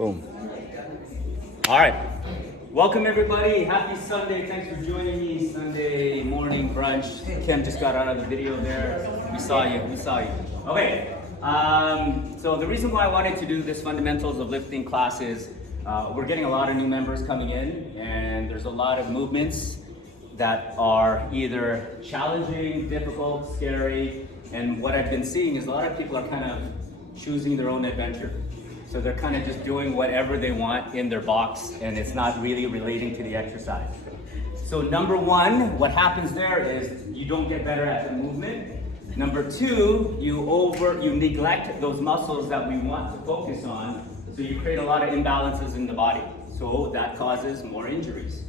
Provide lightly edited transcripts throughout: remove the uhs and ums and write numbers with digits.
Boom. All right. Welcome everybody. Happy Sunday. Thanks for joining me. Sunday morning brunch. Kim just got out of the video there. We saw you. Okay. So the reason why I wanted to do this fundamentals of lifting class is we're getting a lot of new members coming in, and there's a lot of movements that are either challenging, difficult, scary, and what I've been seeing is a lot of people are kind of choosing their own adventure. So they're kind of just doing whatever they want in their box, and it's not really relating to the exercise. So number one, what happens there is you don't get better at the movement. Number two, you neglect those muscles that we want to focus on, so you create a lot of imbalances in the body. So that causes more injuries.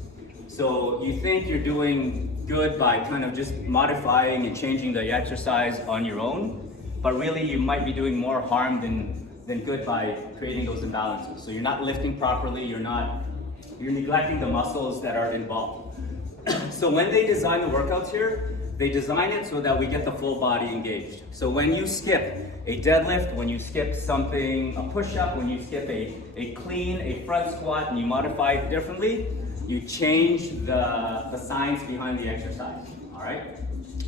So you think you're doing good by kind of just modifying and changing the exercise on your own, but really you might be doing more harm than good by creating those imbalances. So you're not lifting properly, you're neglecting the muscles that are involved. So when they design the workouts here, they design it so that we get the full body engaged. So when you skip a deadlift, when you skip something, a push-up, when you skip a clean, a front squat, and you modify it differently, you change the science behind the exercise, all right?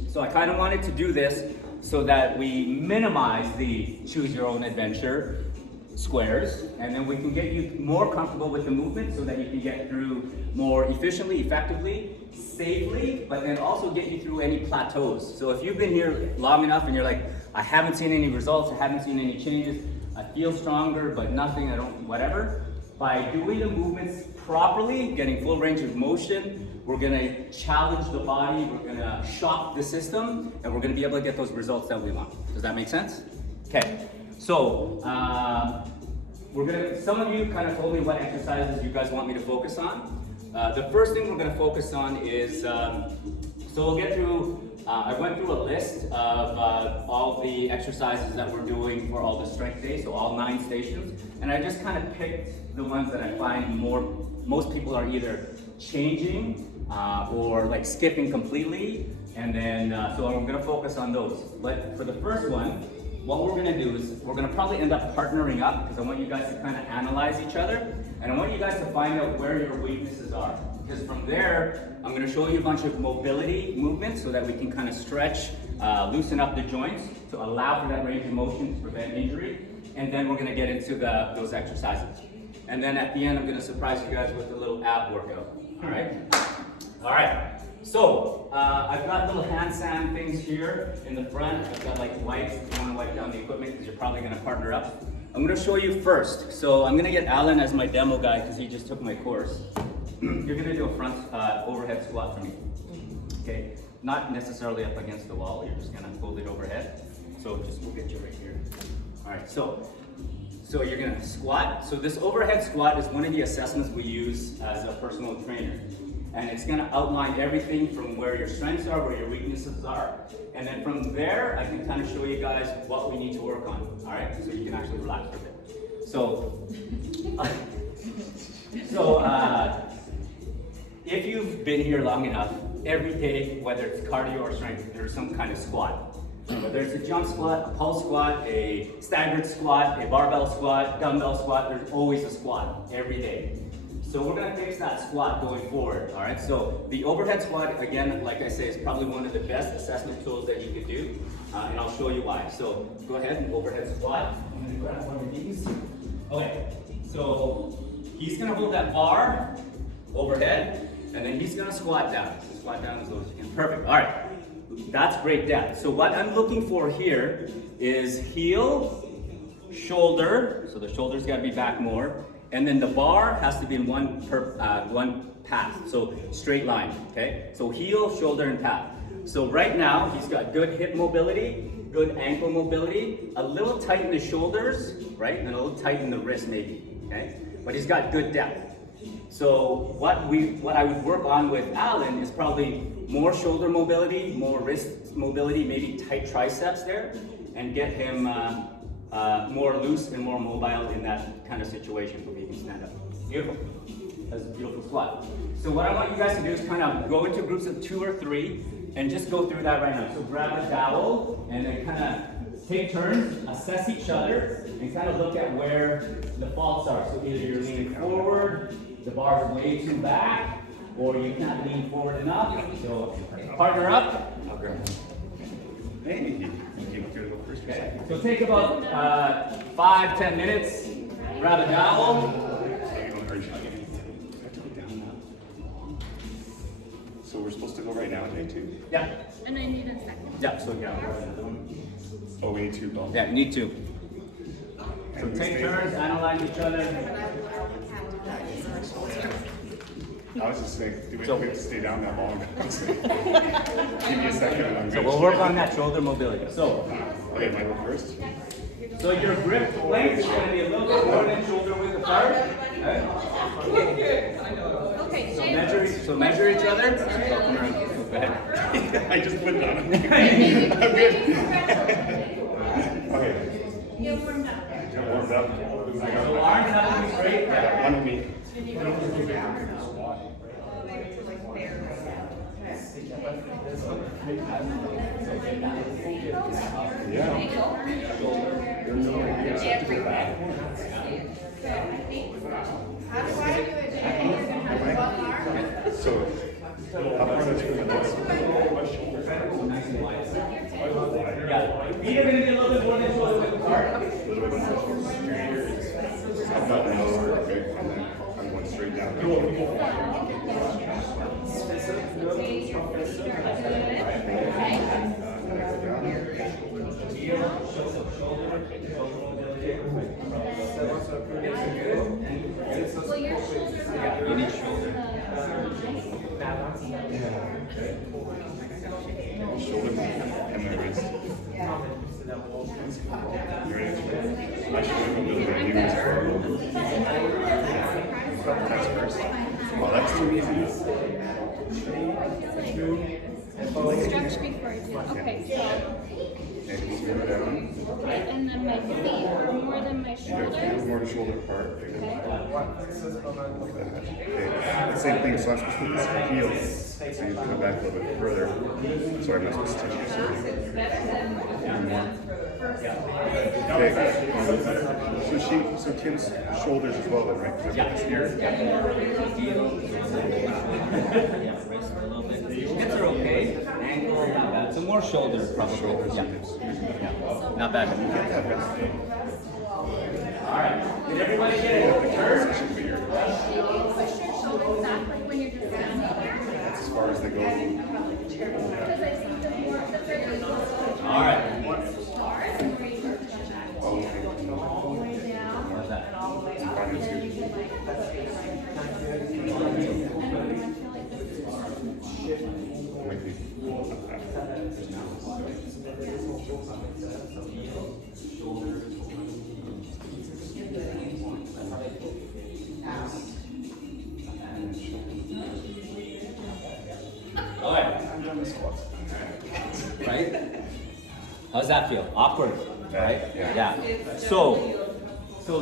So I kind of wanted to do this so that we minimize the choose your own adventure squares, and then we can get you more comfortable with the movement so that you can get through more efficiently, effectively, safely, but then also get you through any plateaus. So if you've been here long enough and you're like, I haven't seen any results, I haven't seen any changes, I feel stronger, but nothing, whatever. By doing the movements properly, getting full range of motion, we're gonna challenge the body, we're gonna shock the system, and we're gonna be able to get those results that we want. Does that make sense? Okay, so some of you kind of told me what exercises you guys want me to focus on. The first thing we're gonna focus on is, so we'll get through, I went through a list of all the exercises that we're doing for all the strength days, so all 9 stations, and I just kind of picked the ones that I find most people are either changing or like skipping completely, and then so I'm going to focus on those. But for the first one, what we're going to do is we're going to probably end up partnering up, because I want you guys to kind of analyze each other, and I want you guys to find out where your weaknesses are, because from there I'm going to show you a bunch of mobility movements so that we can kind of stretch, loosen up the joints to allow for that range of motion to prevent injury, and then we're going to get into those exercises. And then at the end, I'm going to surprise you guys with a little ab workout. All right? All right. So I've got little hand sand things here in the front. I've got like wipes if you want to wipe down the equipment, because you're probably going to partner up. I'm going to show you first. So I'm going to get Alan as my demo guy because he just took my course. You're going to do a front overhead squat for me. Okay? Not necessarily up against the wall. You're just going to hold it overhead. So we'll get you right here. All right. So you're gonna squat. So this overhead squat is one of the assessments we use as a personal trainer. And it's gonna outline everything from where your strengths are, where your weaknesses are. And then from there, I can kind of show you guys what we need to work on, all right? So you can actually relax for a bit. So if you've been here long enough, every day, whether it's cardio or strength, there's some kind of squat. Whether it's a jump squat, a pulse squat, a staggered squat, a barbell squat, dumbbell squat, there's always a squat every day. So we're gonna fix that squat going forward, all right? So the overhead squat, again, like I say, is probably one of the best assessment tools that you could do, and I'll show you why. So go ahead and overhead squat. I'm gonna grab one of these. Okay, so he's gonna hold that bar overhead, and then he's gonna squat down. Squat down as low as you can. Perfect, all right. That's great depth. So what I'm looking for here is heel, shoulder, so the shoulder's got to be back more, and then the bar has to be in one path, so straight line, okay? So heel, shoulder, and path. So right now, he's got good hip mobility, good ankle mobility, a little tight in the shoulders, right? And a little tight in the wrist maybe, okay? But he's got good depth. So what I would work on with Alan is probably more shoulder mobility, more wrist mobility, maybe tight triceps there, and get him more loose and more mobile in that kind of situation where he can stand up. Beautiful. That's a beautiful squat. So what I want you guys to do is kind of go into groups of 2 or 3 and just go through that right now. So grab a dowel and then kind of take turns, assess each other, and kind of look at where the faults are. So either you're leaning forward, the bar's way too back, or you can't lean forward enough. So partner up. Hey, Okay. So take about 5-10 minutes. Grab a dowel. So we're supposed to go right now, day 2? Yeah. And I need a second. Yeah. So yeah. Oh, we need 2 balls. Yeah, you need to. So And we take stay- turns, analyze each other. I was just saying, do we So- have to stay down that long? Give me a second and I'm So good. we'll work on that shoulder mobility. So, Okay, am I go first? so your grip length is going to be a little bit more than shoulder width apart. Okay? Okay, So measure each other. So come around. Go ahead. I just put it on. I'm good. Okay. You're warmed up. Warmed up. So arms have to be straight. Yeah, one with me. So, how far is it from the next? Yeah. Feet are going to be a little bit more than shoulder width apart. I'm not in those, okay, and then I'm going straight down. Well, your shoulders are You need shoulder. Shoulder and my wrist. You ready? My shoulder mobility, you guys are. That's first. Well, that's too easy. stretch before I do. Okay, so And just go down. okay, and then my feet are more than my You got shoulders. more shoulder part. Okay. Okay. The same thing, so I'm supposed to put this heel, so you come back a little bit further. Sorry, I'm not supposed to touch you, sorry. Even more. Okay. So Kim's shoulders as well, then, right? Because I put this here. Wrist a little bit. Hips are okay. Ankle, not bad. So more shoulder, probably. Shoulders Yeah. and hips. Yeah. Not bad. All right. Did everybody get it? Turn. Should be here. Do you push your shoulders back like when you're just standing there? That's as far as they go. Because I think the more the further you go, All right. stars and where you start to push back. Oh, okay. All the way down How's that? and all the way up. Fine, And that's then good. you can like I feel like this is Might be. All right. Right? How's that feel? Awkward, right? Yeah. So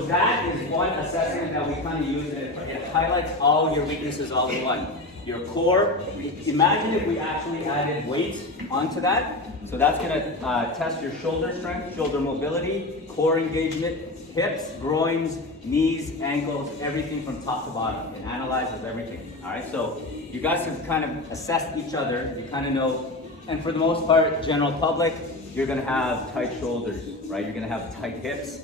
that is one assessment that we kind of use. It highlights all your weaknesses all in one. Your core. Imagine if we actually added weight onto that. So that's going to test your shoulder strength, shoulder mobility, core engagement, hips, groins, knees, ankles, everything from top to bottom. It analyzes everything. All right. So you guys have kind of assessed each other. You kind of know. And for the most part, general public, you're going to have tight shoulders, right? You're going to have tight hips,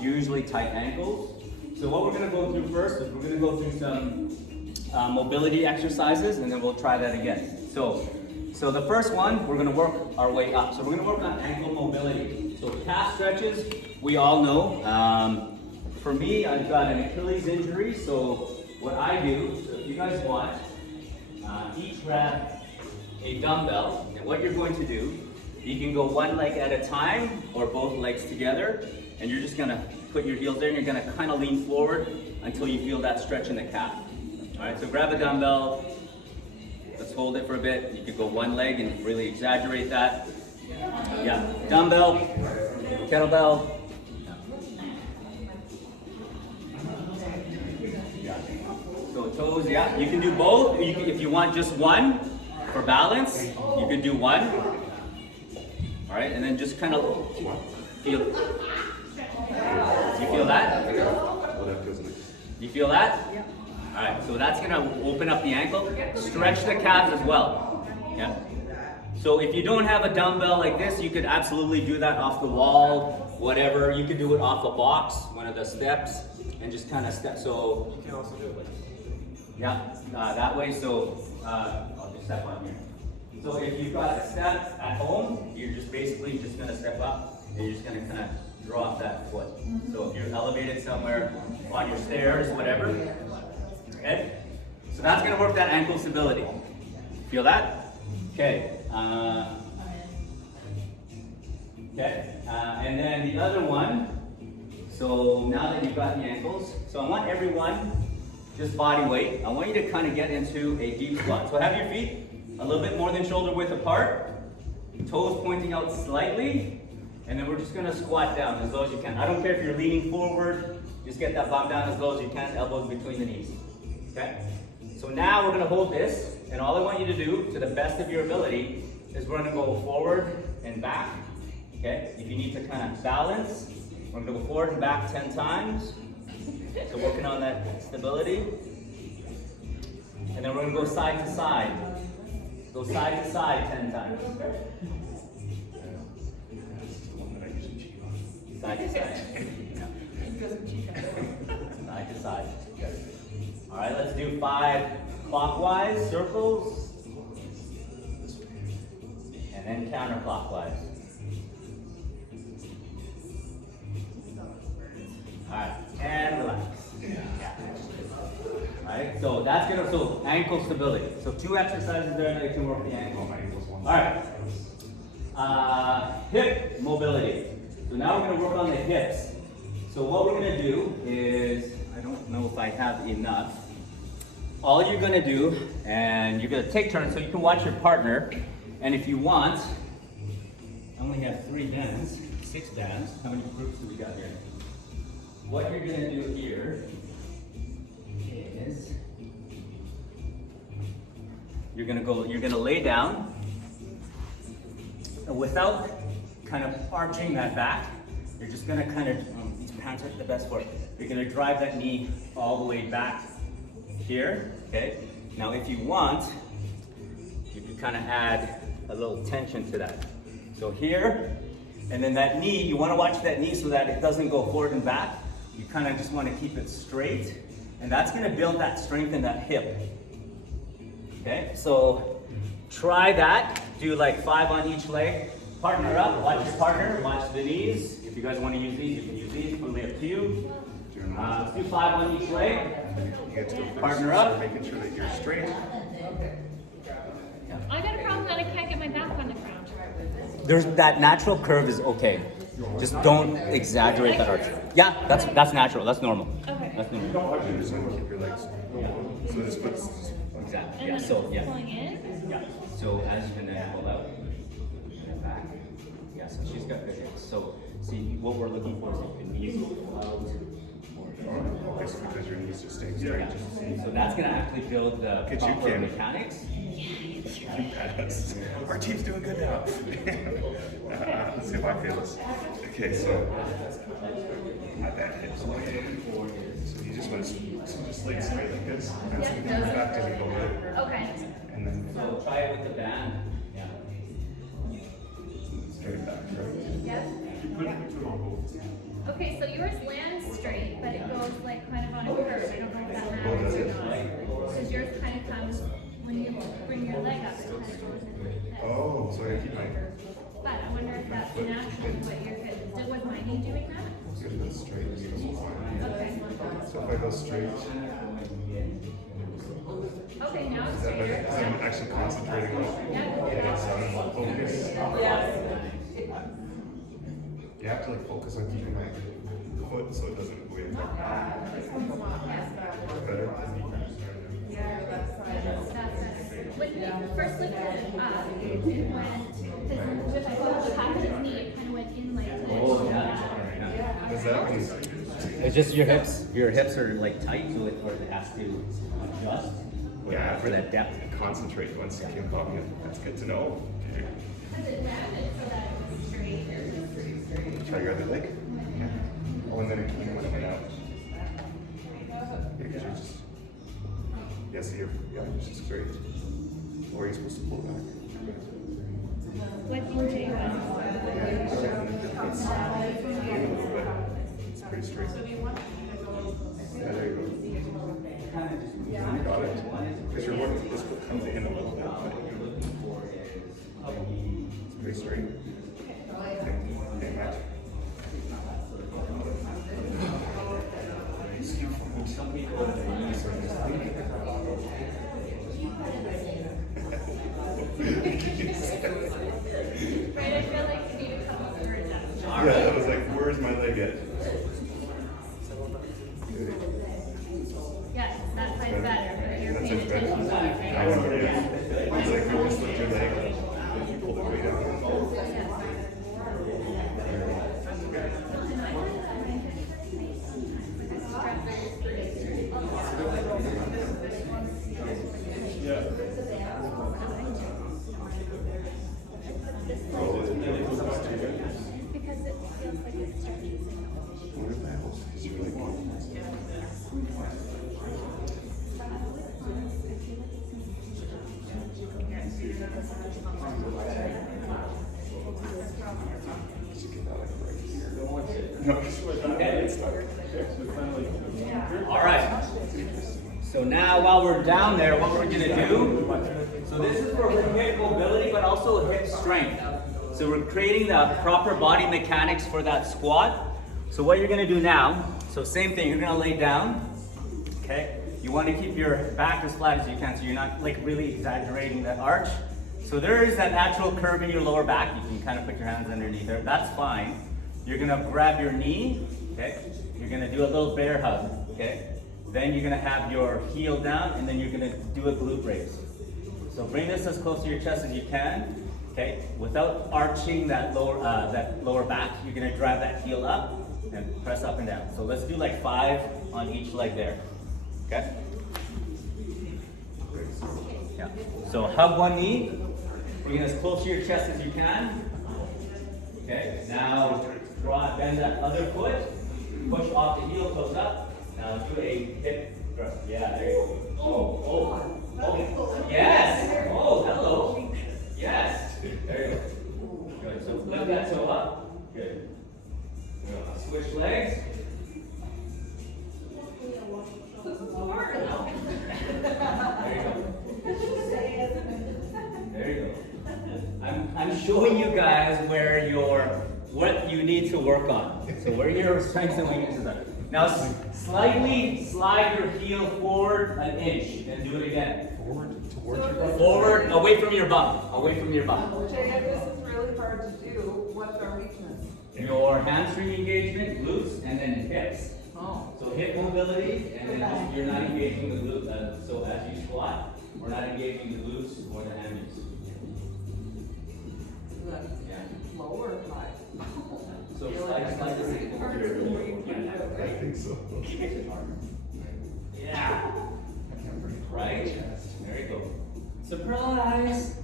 usually tight ankles. So what we're going to go through first is we're going to go through some mobility exercises, and then we'll try that again. So the first one, we're going to work our way up. So we're going to work on ankle mobility. So calf stretches, we all know. For me, I've got an Achilles injury, so what I do, so if you guys want, each grab a dumbbell, and what you're going to do, you can go one leg at a time or both legs together, and you're just gonna put your heels there and you're gonna kind of lean forward until you feel that stretch in the calf. All right, so grab a dumbbell, let's hold it for a bit. You could go one leg and really exaggerate that. Yeah, dumbbell, kettlebell. So toes, yeah, you can do both. If you want just one for balance, you can do one. All right, and then just kind of feel. feel that? Well, that feels nice. You feel that? Yeah. All right, so that's gonna open up the ankle. Stretch the calves as well. Yeah. So if you don't have a dumbbell like this, you could absolutely do that off the wall, whatever. You could do it off a box, one of the steps, and just kind of step. So you can also do it like yeah, that way. So I'll just step on here. So if you've got a step at home, you're just basically just gonna step up and you're just gonna kind of drop that foot. So if you're elevated somewhere on your stairs, whatever. Okay. So that's gonna work that ankle stability. Feel that? Okay. And then the other one. So now that you've got the ankles, so I want everyone just body weight. I want you to kind of get into a deep squat. So have your feet a little bit more than shoulder width apart, toes pointing out slightly, and then we're just gonna squat down as low as you can. I don't care if you're leaning forward, just get that bum down as low as you can, elbows between the knees. Okay? So now we're gonna hold this, and all I want you to do, to the best of your ability, is we're gonna go forward and back. Okay? If you need to kind of balance, we're gonna go forward and back 10 times. So working on that stability. And then we're gonna go side to side. Go side to side 10 times. Side to side. Side to side. All right, let's do 5 clockwise circles. And then counterclockwise. All right, and relax. All right, so that's gonna, so ankle stability. So 2 exercises there that can work the ankle. All right, hip mobility. So now we're gonna work on the hips. So what we're gonna do is, I don't know if I have enough. All you're gonna do, and you're gonna take turns, so you can watch your partner, and if you want, I only have 3 bands, 6 bands. How many groups do we got here? What you're gonna do here is you're gonna lay down, and without kind of arching that back, you're just gonna kind of, these pants are the best for it. You're gonna drive that knee all the way back here, okay? Now if you want, you can kind of add a little tension to that. So here, and then that knee, you wanna watch that knee so that it doesn't go forward and back. You kind of just want to keep it straight, and that's going to build that strength in that hip. Okay, so try that. Do like 5 on each leg. Partner up, watch your partner, watch the knees. If you guys want to use these, you can use these, completely up to you. Let's do 5 on each leg. Partner up. Making sure that you're straight. I got a problem that I can't get my back on the ground. There's that natural curve is okay. Just don't exaggerate that arch. Yeah, that's natural. That's normal. Okay. That's normal. You just want to keep your legs. So this puts. Exactly. And Yeah. then So pulling yeah. in. Yeah. So as you can then pull out and back. Yeah. So she's got good hips. So see what we're looking for is if the knees go out. Okay, so because your knees just staying straight. So that's gonna actually build the Look at you, proper Kim. mechanics. You badass. Our team's doing good now. Let's see if I feel this. Okay, so not that hip. So you just want to just lay straight like this. And so the back doesn't go in. Okay. And then So try it with the band. Yeah. straight back, right? Yes. Okay, so yours lands straight, but it goes like kind of on a curve. I don't know if that matters or not. Because yours kind of comes when you bring your leg up, it kind of goes into this. Oh, so I keep my But I wonder if that's naturally what you're good. Was my knee doing that? good foot straight. Okay. So if I go straight, Okay, now it's is that better? straighter. Because I'm actually concentrating on focus. You have to like focus on keeping my foot so it doesn't wave. Better. That's better. When he first lifted it up, it went, because what happened to his knee, it kind of went in like this. Oh yeah. Does that mean? It's just your hips. Your hips are like tight to it, where it has to adjust. Yeah, For that depth. Concentrate once you came up. That's good to know. Because it rounded so that it was straight. Try your other leg. Yeah. Oh, and then it came when it went out. Yeah, because you're just. Yeah, so you're just straight. Or you're supposed to pull back. What do you do? It's pretty straight. Yeah, there you go. You got it. Because you're working, this foot comes in a little bit. It's pretty straight. Okay, match. Some people have their knees are just Right, I feel like you need to come up for a death. Yeah, I was like, where's my leg at? Yes, that side's better, but you're That paying sounds better. attention to it, I right? know, yeah. It's like you just lift your leg and you pull the weight out. Because it feels like it stretches. What if that helps? Because you're like, All right. So now while we're down there, what we're gonna do, so this is for hip mobility, but also hip strength. So we're creating the proper body mechanics for that squat. So what you're gonna do now, so same thing, you're gonna lay down, okay? You wanna keep your back as flat as you can, so you're not like really exaggerating that arch. So there is that natural curve in your lower back. You can kind of put your hands underneath there, that's fine. You're gonna grab your knee, okay? You're gonna do a little bear hug, okay? Then you're gonna have your heel down, and then you're gonna do a glute raise. So bring this as close to your chest as you can, okay? Without arching that lower back, you're gonna drive that heel up and press up and down. So let's do like 5 on each leg there, okay? Yeah. So hug one knee, bring it as close to your chest as you can. Okay, now bend that other foot, push off the heel, close up. Now do a hip thrust. Yeah, there you go. Oh. Yes. Oh, hello. Yes. There you go. Good. So lift that toe up. Good. Switch legs. There you go. I'm showing you guys what you need to work on. So where your strengths and weaknesses are. Now slightly slide your heel forward an inch and do it again. forward towards your bum? Forward, away from your bum. Away from your bum. Jay, if this is really hard to do, what's our weakness? Your hamstring engagement, glutes, and then hips. Oh. So hip mobility, and then you're not engaging the glutes. So as you squat, we're not engaging the glutes or the hamstrings. That's Yeah. lower high. So slide this in. I think so. Yeah. Right? There you go. Surprise!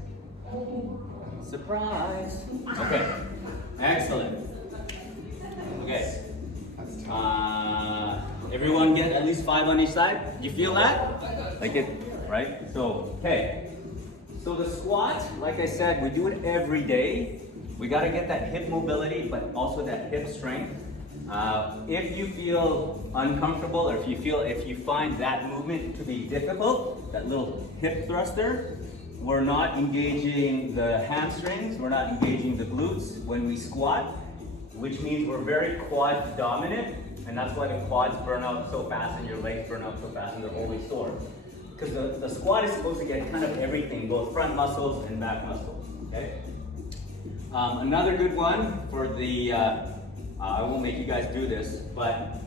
Surprise! Okay. Excellent. Okay. Everyone get at least 5 on each side? You feel that? Like it, right? So, okay. So the squat, like I said, we do it every day. We got to get that hip mobility, but also that hip strength. If you feel uncomfortable, or if you find that movement to be difficult, that little hip thruster, we're not engaging the hamstrings, we're not engaging the glutes when we squat, which means we're very quad dominant, and that's why the quads burn out so fast and your legs burn out so fast and they're always sore. Because the squat is supposed to get kind of everything, both front muscles and back muscles, okay? Another good one for the, I won't make you guys do this, but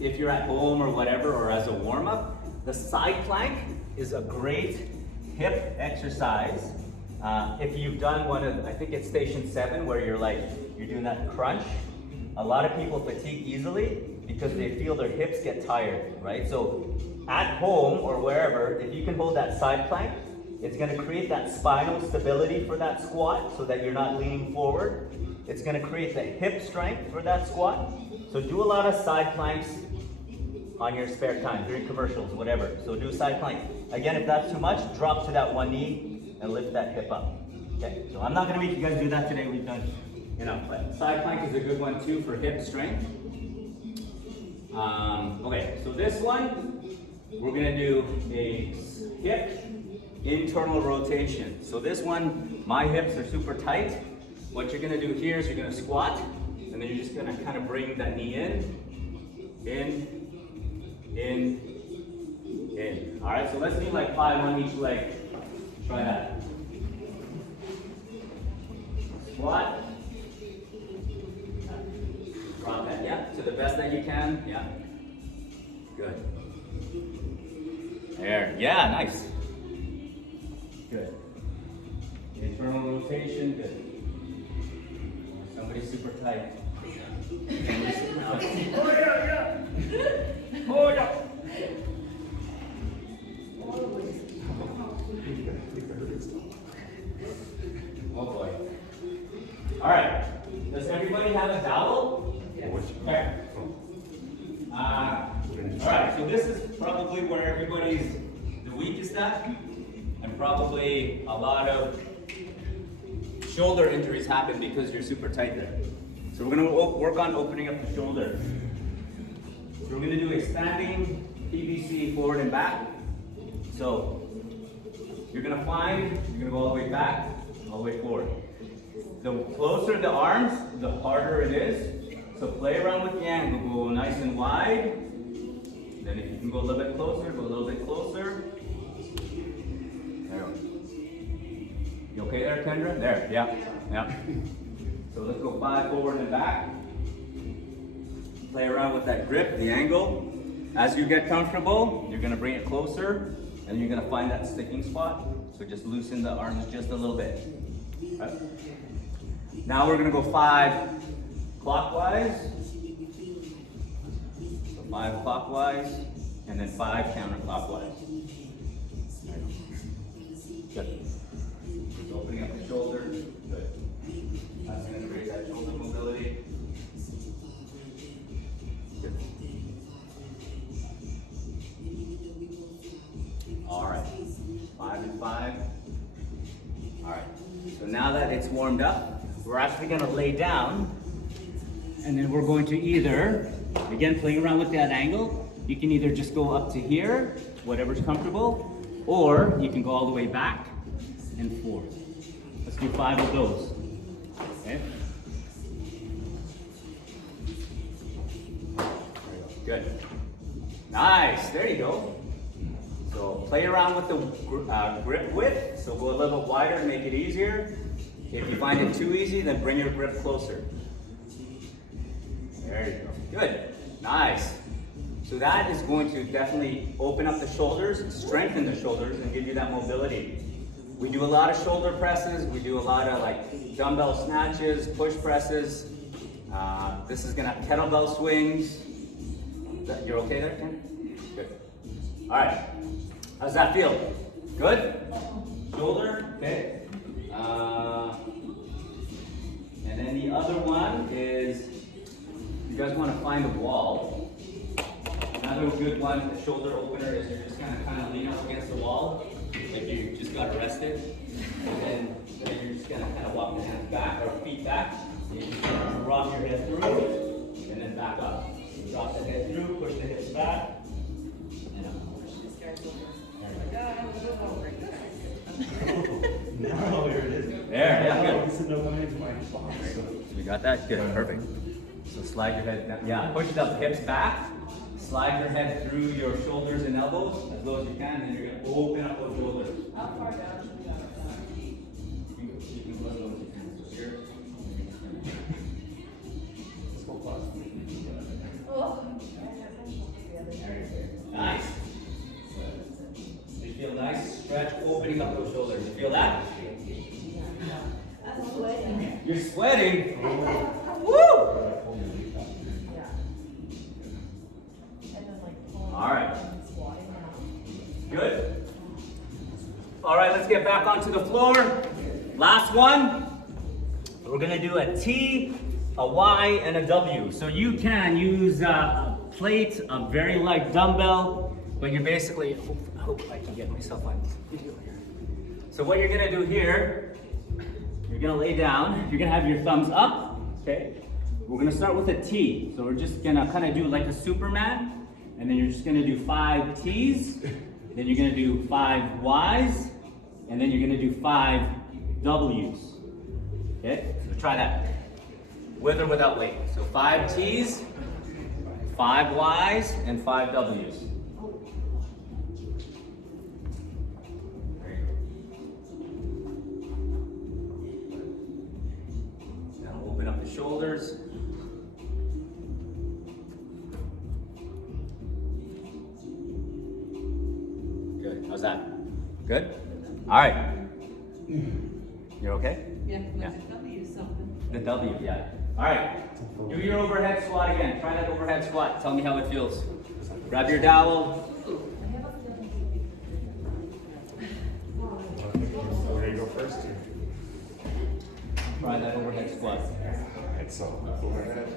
if you're at home or whatever, or as a warm-up, the side plank is a great hip exercise. If you've done one of, I think it's station 7, where you're doing that crunch, a lot of people fatigue easily because they feel their hips get tired, right? So at home or wherever, if you can hold that side plank, it's gonna create that spinal stability for that squat so that you're not leaning forward. It's gonna create the hip strength for that squat So do a lot of side planks on your spare time, during commercials, whatever. So do a side plank. Again, if that's too much, drop to that one knee and lift that hip up. Okay, so I'm not gonna make you guys do that today. We've done enough, but side plank is a good one too for hip strength. Okay, so this one, we're gonna do a hip internal rotation. So this one, my hips are super tight. What you're gonna do here is you're gonna squat, and then you're just gonna kind of bring that knee in. All right, so let's do like 5 on each leg. Try that. Squat. Drop that, yeah, to the best that you can, yeah. Good. There, yeah, nice. Good. Internal rotation, good. Somebody's super tight. Somebody's super tight. Oh yeah, yeah. Oh yeah. Oh boy. All right. Does everybody have a dowel? Yes. Okay. All right. So this is probably where everybody's the weakest at, and probably a lot of shoulder injuries happen because you're super tight there. So we're gonna work on opening up the shoulder. So we're gonna do expanding PVC forward and back. So you're gonna go all the way back, all the way forward. The closer the arms, the harder it is. So play around with the angle, go nice and wide. Then if you can go a little bit closer, go a little bit closer. There we go. You okay there, Kendra? There, yeah, yeah. So let's go 5 forward and back. Play around with that grip, the angle. As you get comfortable, you're gonna bring it closer, and you're gonna find that sticking spot. So just loosen the arms just a little bit. Okay. Now we're gonna go 5 clockwise. So 5 clockwise, and then 5 counterclockwise. Good. Just opening up the shoulders. Good. That's gonna create that shoulder mobility. Good. All right. 5 and 5. All right. So now that it's warmed up, we're actually going to lay down, and then we're going to either, again, playing around with that angle, you can either just go up to here, whatever's comfortable, or you can go all the way back and forth. Let's do 5 of those. Okay? Good. Nice. There you go. So play around with the grip width. So go a little bit wider to make it easier. If you find it too easy, then bring your grip closer. There you go. Good. Nice. So that is going to definitely open up the shoulders, strengthen the shoulders, and give you that mobility. We do a lot of shoulder presses. We do a lot of like dumbbell snatches, push presses. This is gonna kettlebell swings. You're okay there, Ken? Good. All right. How's that feel? Good? Shoulder? Okay. And then the other one is, you guys want to find a wall. Another good one, the shoulder opener, is you're just gonna kind of lean up against the wall, like you just got arrested. And then you're just gonna kind of walk the hands back, or feet back. And you just drop your head through, and then back up. Drop the head through, push the hips back, and up. Now here it is. There, yeah, good. So We got that? Good, perfect. So slide your head down. Yeah, push the hips back. Slide your head through your shoulders and elbows as low as you can, and then you're going to open up those shoulders. How far down should we go? You can go as low as you can. So here. Let's go close. Oh. There you go. Nice. You feel nice? Stretch, opening up those shoulders. You feel that? I'm sweating. You're sweating? Woo! All right. Good. All right, let's get back onto the floor. Last one. We're gonna do a T a Y, and a W. So you can use a plate, a very light dumbbell, but you're basically, I hope I can get myself on this video here. So what you're gonna do here, you're gonna lay down, you're gonna have your thumbs up, okay? We're gonna start with a T. So we're just gonna kind of do like a Superman, and then you're just gonna do 5 T's, then you're gonna do 5 Y's, and then you're gonna do 5 W's. Okay, so try that. With or without weight. So 5 T's, 5 Y's, and 5 W's. Now open up the shoulders. Good. How's that? Good? All right. You're okay? Yeah, Yeah. W something. The W, yeah. All right. Do your overhead squat again. Try that overhead squat. Tell me how it feels. Grab your dowel. Where do you go first? Try that overhead squat. Alright, so overhead.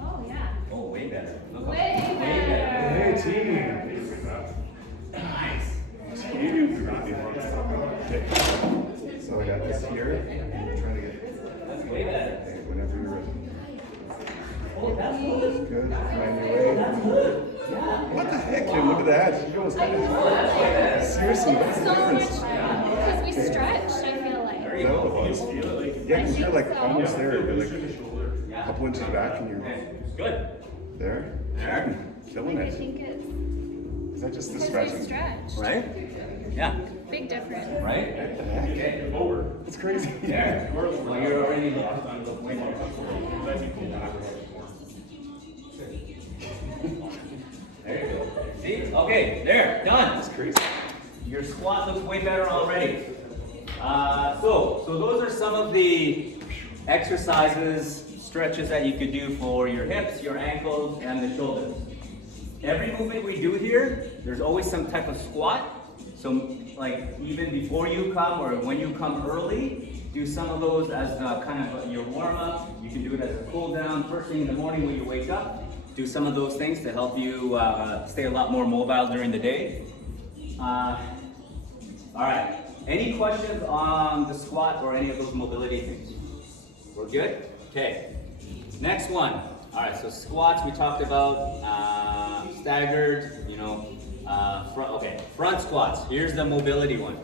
Oh yeah. Oh, way better. Look Way up. better. Hey, team! Nice. Team! Okay. So I got this here, and you're trying to get That's way better. okay, whenever you're ready. Oh, that's good. Good. Find your way. That's good. Yeah. What the heck, kid? Look at that. You almost got it. Seriously, what's the So much difference? fun because we stretched. I feel like. There you No, go. yeah, because you're like almost there. You're like a couple inches back, and you're Good. there. There. Killing I it. think it's Is that just the because stretching? we stretched. Right? Yeah. Big difference. Right? What the heck? Okay. Over. It's crazy. There. Well, you're already way more comfortable. There you go. See? Okay, there, done. It's crazy. Your squat looks way better already. So those are some of the exercises, stretches that you could do for your hips, your ankles, and the shoulders. Every movement we do here, there's always some type of squat. So like even before you come or when you come early, do some of those as kind of your warm up. You can do it as a cool down. First thing in the morning when you wake up, do some of those things to help you stay a lot more mobile during the day. All right, any questions on the squat or any of those mobility things? We're good? Okay, next one. All right, so squats we talked about, staggered, front squats. Here's the mobility one.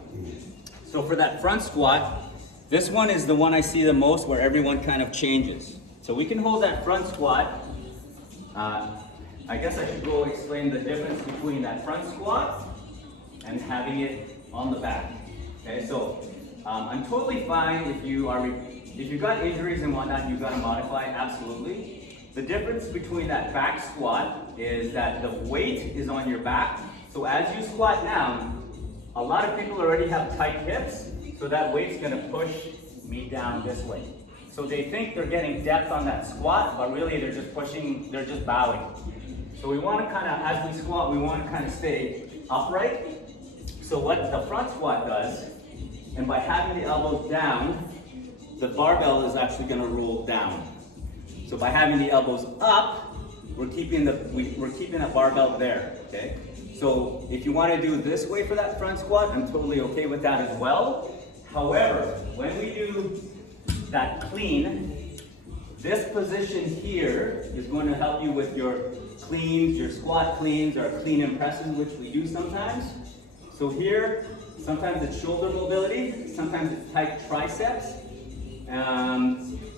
So for that front squat, this one is the one I see the most where everyone kind of changes. So we can hold that front squat. I guess I should go explain the difference between that front squat and having it on the back. Okay, so I'm totally fine if you've got injuries and whatnot, you've got to modify, absolutely. The difference between that back squat is that the weight is on your back. So as you squat down, a lot of people already have tight hips, so that weight's gonna push me down this way. So they think they're getting depth on that squat, but really they're just pushing, they're just bowing. So we wanna as we squat, we wanna stay upright. So what the front squat does, and by having the elbows down, the barbell is actually gonna roll down. So by having the elbows up, we're keeping the barbell there, okay? So if you want to do it this way for that front squat, I'm totally okay with that as well. However, when we do that clean, this position here is going to help you with your cleans, your squat cleans, or clean and presses, which we do sometimes. So here, sometimes it's shoulder mobility, sometimes it's tight triceps.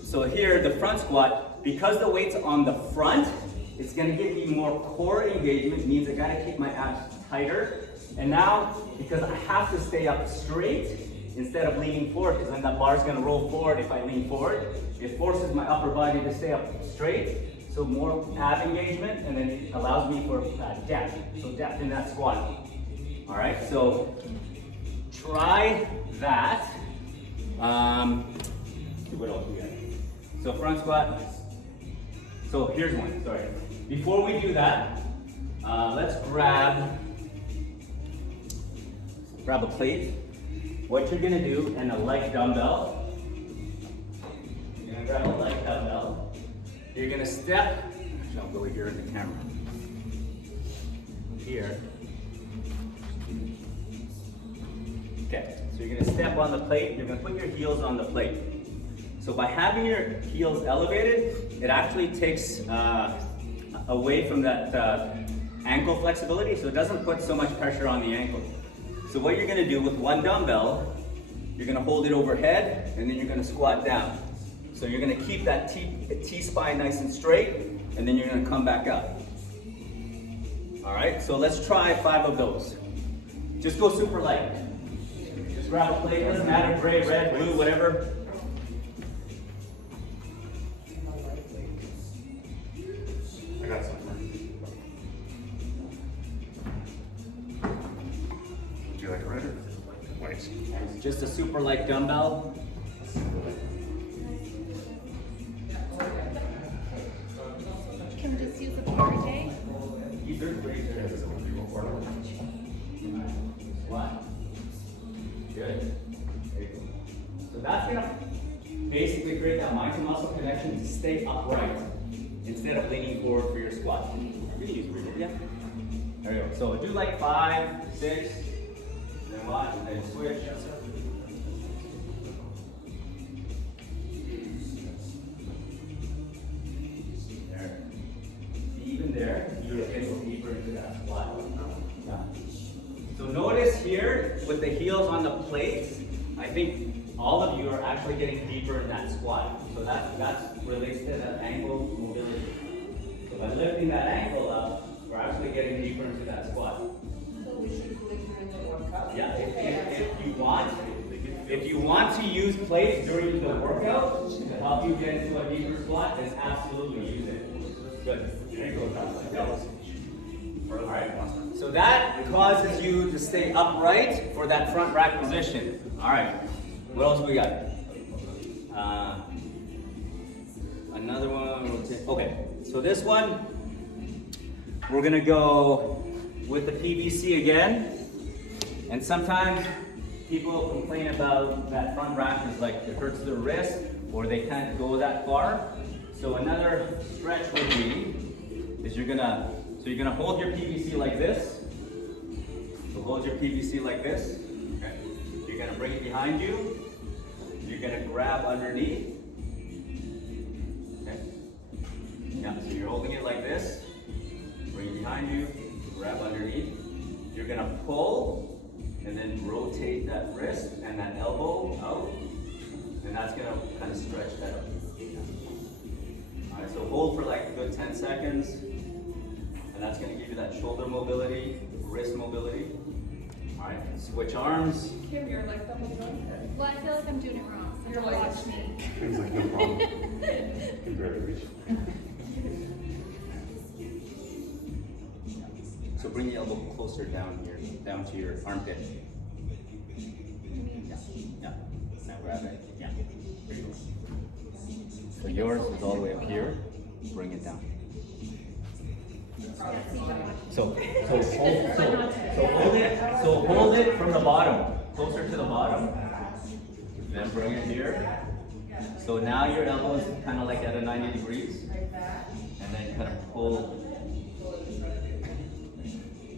So here, the front squat, because the weight's on the front, it's gonna give me more core engagement, means I gotta keep my abs tighter. And now, because I have to stay up straight instead of leaning forward, because then that bar's gonna roll forward if I lean forward, it forces my upper body to stay up straight, so more ab engagement, and then it allows me for depth, so depth in that squat. All right, so try that. What else we got? So front squat. So here's one, sorry. Before we do that, let's grab a plate what you're gonna do, and a light dumbbell. You're gonna grab a light dumbbell. You're gonna step, I'll go here in the camera. Here. Okay, so you're gonna step on the plate, you're gonna put your heels on the plate. So by having your heels elevated, it actually takes away from that ankle flexibility, so it doesn't put so much pressure on the ankle. So what you're gonna do with one dumbbell, you're gonna hold it overhead, and then you're gonna squat down. So you're gonna keep that T-spine nice and straight, and then you're gonna come back up. All right, so let's try 5 of those. Just go super light. Just grab a plate, doesn't matter, gray, red, blue, whatever. I got something. Would you like a red or white? Just a super light dumbbell. Can we just use a bar day? Either. What? Good. So that's gonna basically create that mind-to-muscle connection to stay upright instead of leaning forward for your squat. You can use breather, yeah. There we go. So do like 5, 6, then watch, and then switch. There. Even there, you're getting deeper into that squat. Yeah. So notice here, with the heels on the plates, I think all of you are actually getting deeper in that squat. So that's relates to that ankle mobility. So by lifting that ankle up, we're actually getting deeper into that squat. So we should do it during the workout? Yeah, if you want to use plates during the workout to help you get into a deeper squat, then absolutely use it. Good. All right. So that causes you to stay upright for that front rack position. All right. What else we got? Another one. We'll take, okay. So this one, we're gonna go with the PVC again. And sometimes people complain about that front rack is like it hurts their wrist or they can't go that far. So another stretch would be is you're gonna hold your PVC like this. So hold your PVC like this. Okay. You're gonna bring it behind you. You're gonna grab underneath. Okay. Yeah. So you're holding it like this. Bring it behind you. Grab underneath. You're gonna pull and then rotate that wrist and that elbow out, and that's gonna kind of stretch that up. All right. So hold for like a good 10 seconds. And that's going to give you that shoulder mobility, wrist mobility. All right, switch arms. Kim, you're like double jointed. Well, I feel like I'm doing it wrong. So don't watch me. It's like, no problem. Congratulations. So bring the elbow closer down here, down to your armpit. Yeah, yeah. Now grab it. Yeah. There you go. So yours is all the way up here. Bring it down. So hold it from the bottom, closer to the bottom. Then bring it here. So now your elbow is kind of like at a 90 degrees, and then kind of pull.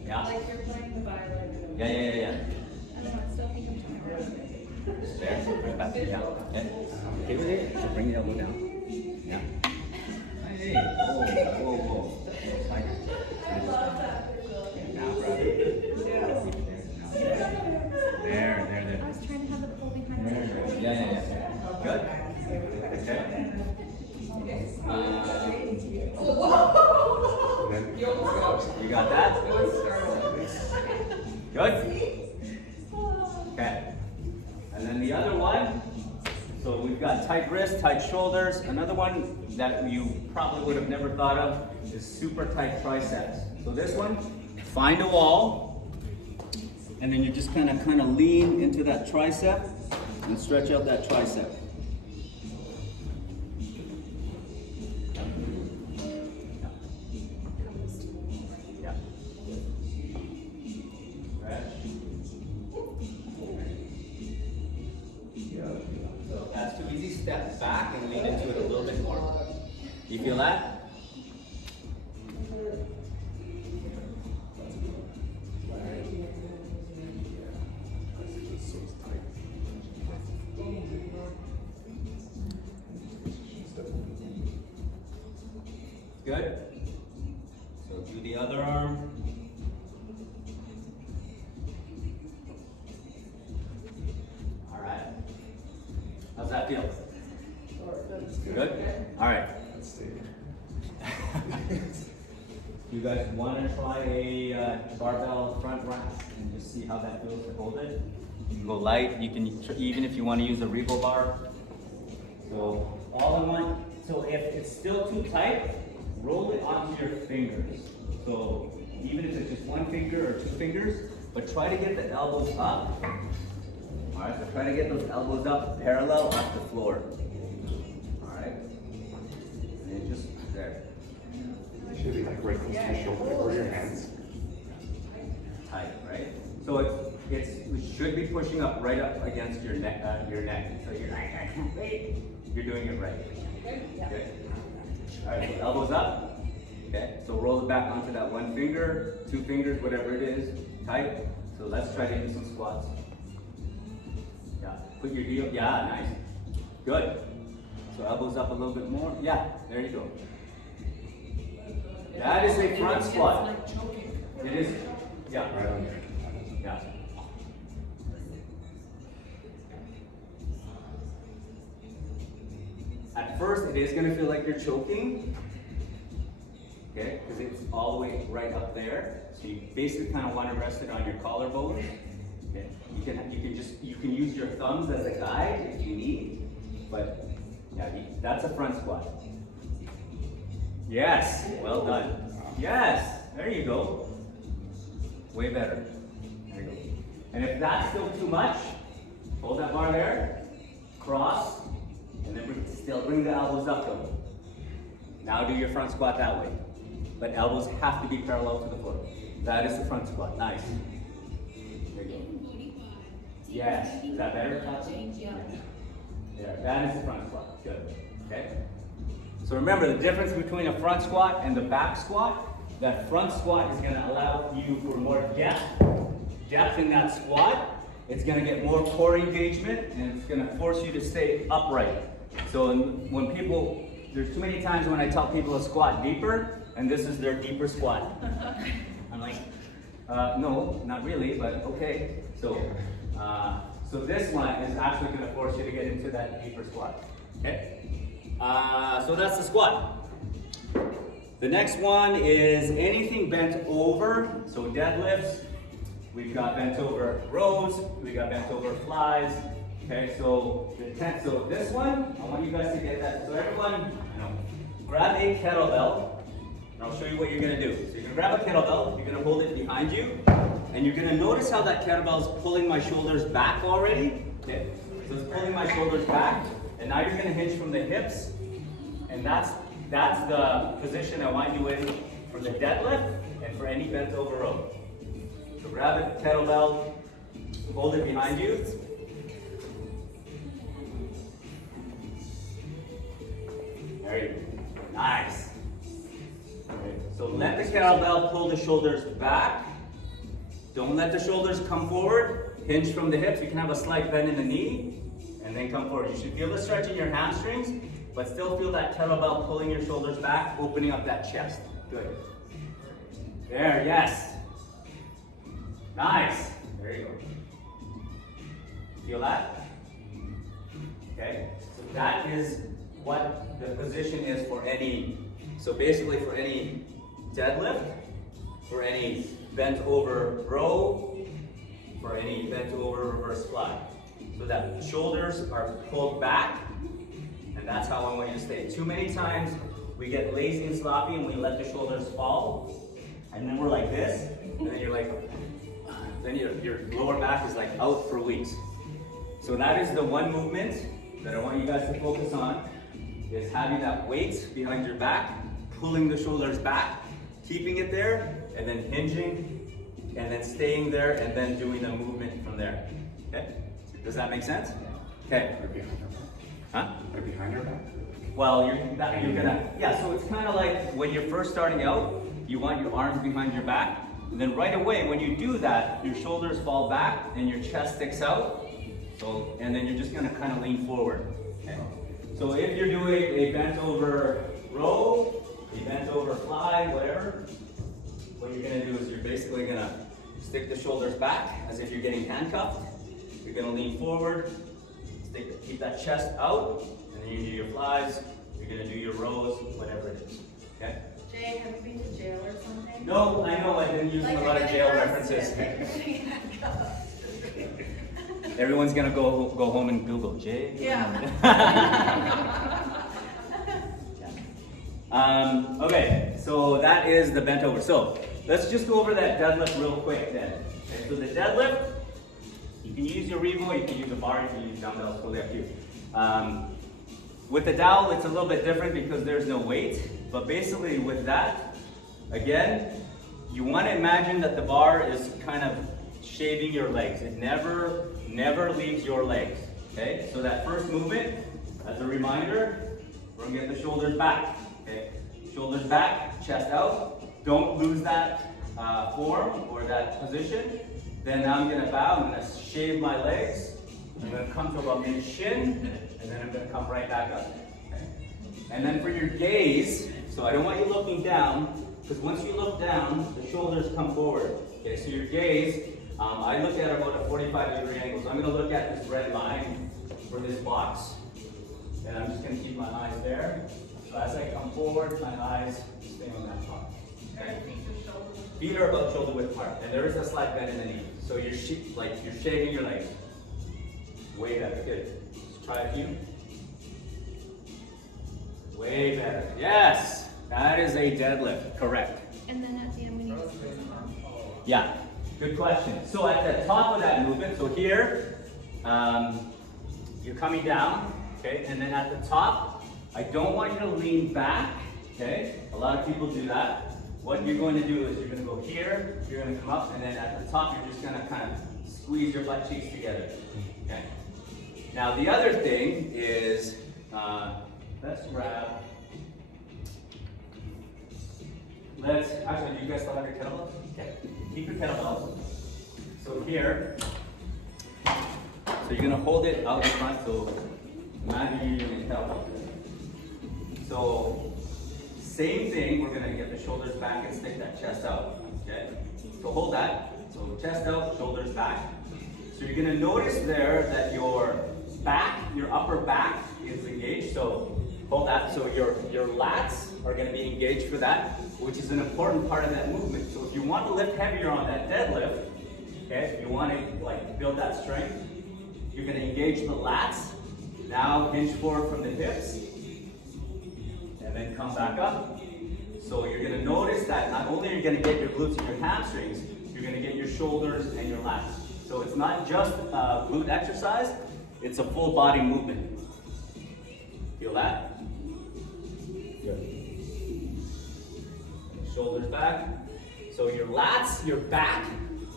Yeah. Like you're playing the violin. Yeah. I don't know, I still think I'm doing it wrong. Just there. Bring back down. Okay. Okay with it? So bring the elbow down. Yeah. Hey. Whoa. Now grab it. There. I was trying to have the pull behind me. Yeah. Good. Okay. You got that? Good. Okay. And then the other one. So we've got tight wrists, tight shoulders. Another one that you probably would have never thought of is super tight triceps. So this one, find a wall, and then you just kind of lean into that tricep and stretch out that tricep. Yeah. Stretch. So do the other arm. All right. How's that feel? Good? All right. Let's see. You guys want to try a barbell front rack and just see how that feels to hold it? You can go light. You can even if you want to use a Regal bar. So all in one. So if it's still too tight, roll it onto your fingers. So even if it's just one finger or two fingers, but try to get the elbows up. All right. So try to get those elbows up parallel off the floor. All right. And then just there. It should be like right close to your shoulder or your hands. Tight, right? So it should be pushing up right up against your neck. So you're like, I can't wait. You're doing it right. Good. All right, so elbows up. Okay, so roll it back onto that one finger, two fingers, whatever it is. Tight. So let's try to do some squats. Yeah, put your heel. Yeah, nice. Good. So elbows up a little bit more. Yeah, there you go. That is a front squat. It is. Yeah. Right on there. Yeah. At first, it is going to feel like you're choking, okay, because it's all the way right up there. So you basically kind of want to rest it on your collarbone. Okay. You can use your thumbs as a guide if you need, but yeah, that's a front squat. Yes, well done. Yes, there you go. Way better. There you go. And if that's still too much, hold that bar there, cross, and then still bring the elbows up though. Now do your front squat that way. But elbows have to be parallel to the floor. That is the front squat. Nice. There you go. Yes. Is that better? Yeah. There. That is the front squat. Good. Okay? So remember the difference between a front squat and the back squat. That front squat is going to allow you for more depth in that squat. It's going to get more core engagement and it's going to force you to stay upright. So when people, there's too many times when I tell people to squat deeper and this is their deeper squat. I'm like, no, not really, but okay. So this one is actually going to force you to get into that deeper squat. Okay? So that's the squat. The next one is anything bent over. So deadlifts, we've got bent over rows, we got bent over flies. Okay, so this one, I want you guys to get that. So everyone, grab a kettlebell, and I'll show you what you're gonna do. So you're gonna grab a kettlebell, you're gonna hold it behind you, and you're gonna notice how that kettlebell is pulling my shoulders back already. Okay, so it's pulling my shoulders back, and now you're gonna hinge from the hips, and that's the position I want you in for the deadlift and for any bent over row. So grab a kettlebell, hold it behind you. There you go. Nice. Okay. So let the kettlebell pull the shoulders back. Don't let the shoulders come forward. Hinge from the hips. You can have a slight bend in the knee and then come forward. You should feel the stretch in your hamstrings, but still feel that kettlebell pulling your shoulders back, opening up that chest. Good. There, yes. Nice. There you go. Feel that? Okay. So that is what the position is for any, so basically for any deadlift, for any bent over row, for any bent over reverse fly. So that shoulders are pulled back, and that's how I want you to stay. Too many times we get lazy and sloppy and we let the shoulders fall, and then we're like this, and then you're like, then your lower back is like out for weeks. So that is the one movement that I want you guys to focus on, is having that weight behind your back, pulling the shoulders back, keeping it there, and then hinging, and then staying there, and then doing the movement from there. Okay? Does that make sense? Okay. Right behind her back. Huh? Right behind her back. Well, yeah, so it's kind of like when you're first starting out, you want your arms behind your back, and then right away when you do that, your shoulders fall back and your chest sticks out. So, and then you're just gonna kind of lean forward. Okay? So if you're doing a bent over row, a bent over fly, whatever, what you're gonna do is you're basically gonna stick the shoulders back as if you're getting handcuffed. You're gonna lean forward, keep that chest out, and then you do your flies. You're gonna do your rows, whatever it is. Okay? Jay, have you been to jail or something? No, I know I've been using a lot of jail references. Everyone's gonna go home and Google Jay. Yeah. Okay, so that is the bent over. So let's just go over that deadlift real quick then. Okay, so the deadlift, you can use your Revo, you can use a bar, you can use dumbbells, totally up to you. With the dowel, it's a little bit different because there's no weight. But basically with that, again, you want to imagine that the bar is kind of shaving your legs. It never leaves your legs. Okay, so that first movement, as a reminder, we're gonna get the shoulders back. Okay, shoulders back, chest out. Don't lose that form or that position. Then now I'm gonna bow. I'm gonna shave my legs. I'm gonna come to about mid-shin, and then I'm gonna come right back up. Okay? And then for your gaze, so I don't want you looking down, because once you look down, the shoulders come forward. Okay, so your gaze, I look at about a 45-degree angle. So I'm gonna look at this red line for this box, and I'm just gonna keep my eyes there. So as I come forward, my eyes stay on that box. Okay? Feet are about shoulder width apart, and there is a slight bend in the knee. So you're shaving your legs. Way better, good. Let's try a few. Way better. Yes, that is a deadlift, correct. And then at the end, we need to squeeze them off. Yeah, good question. So at the top of that movement, so here, you're coming down, okay? And then at the top, I don't want you to lean back, okay? A lot of people do that. What you're going to do is you're going to go here, you're going to come up, and then at the top, you're just going to kind of squeeze your butt cheeks together, okay? Now the other thing is, let's grab, actually, do you guys still have your kettlebells? Okay, keep your kettlebells. So here, so you're gonna hold it out in front, so imagine you're using a kettlebell. So, same thing, we're gonna get the shoulders back and stick that chest out, okay? So hold that, so chest out, shoulders back. So you're gonna notice there that your back, your upper back is engaged, so hold that. So your lats are gonna be engaged for that, which is an important part of that movement. So if you want to lift heavier on that deadlift, okay, if you want to like build that strength, you're gonna engage the lats. Now hinge forward from the hips, and then come back up. So you're gonna notice that not only are you gonna get your glutes and your hamstrings, you're gonna get your shoulders and your lats. So it's not just a glute exercise, it's a full body movement. Feel that? Good. Shoulders back. So your lats, your back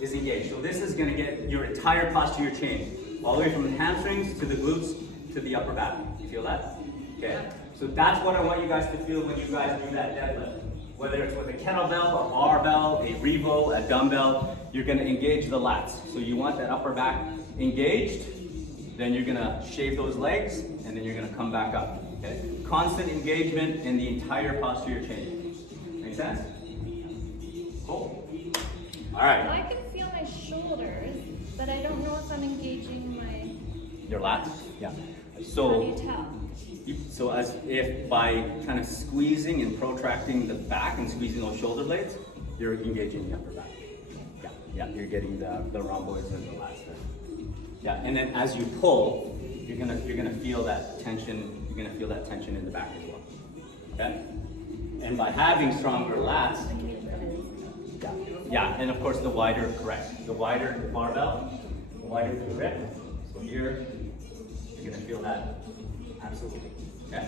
is engaged. So this is going to get your entire posterior chain, all the way from the hamstrings to the glutes to the upper back. You feel that? Okay. So that's what I want you guys to feel when you guys do that deadlift. Whether it's with a kettlebell, a barbell, a Revo, a dumbbell, you're going to engage the lats. So you want that upper back engaged. Then you're gonna shave those legs, and then you're gonna come back up, okay? Constant engagement in the entire posterior chain. Make sense? Cool. All right. I can feel my shoulders, but I don't know if I'm engaging my... Your lats? Yeah. How do So, you tell? so as if by kind of squeezing and protracting the back and squeezing those shoulder blades, you're engaging the upper back. Yeah, you're getting the rhomboids and the lats there. Yeah, and then as you pull, you're gonna feel that tension. You're gonna feel that tension in the back as well. Okay. And by having stronger lats, yeah, and of course the wider, correct. The wider the barbell, the wider the grip. So here, you're gonna feel that absolutely. Okay.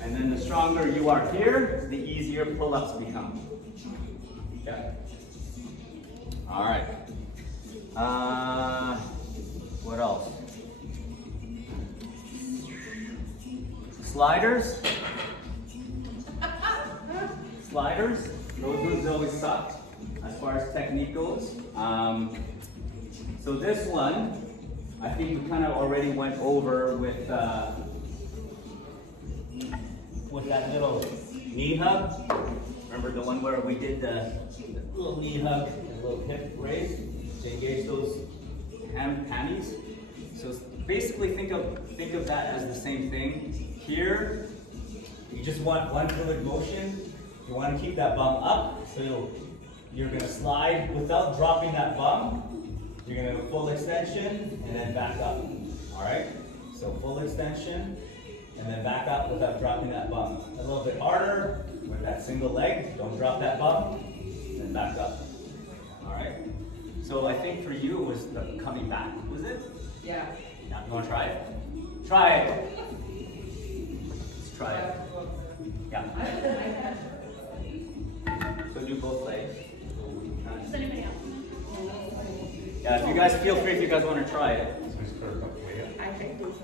And then the stronger you are here, the easier pull-ups become. Okay. All right. What else? Sliders. Sliders. Those ones always suck as far as technique goes. So this one, I think we kind of already went over with that little knee hub, Remember the one where we did the little knee hug and little hip raise to engage those hammies? So basically think of that as the same thing. Here, you just want one fluid motion. You want to keep that bum up, so you're going to slide without dropping that bum. You're going to go full extension and then back up. All right? So full extension and then back up without dropping that bum. A little bit harder with that single leg. Don't drop that bum. Then back up. All right? So I think for you it was the coming back. Was it? Yeah. Yeah. You want to try it? Try it. Let's try it. Yeah. So do both legs. Does anybody else? Yeah, if you guys feel free if you guys want to try it. So just put it up way up. I don't know.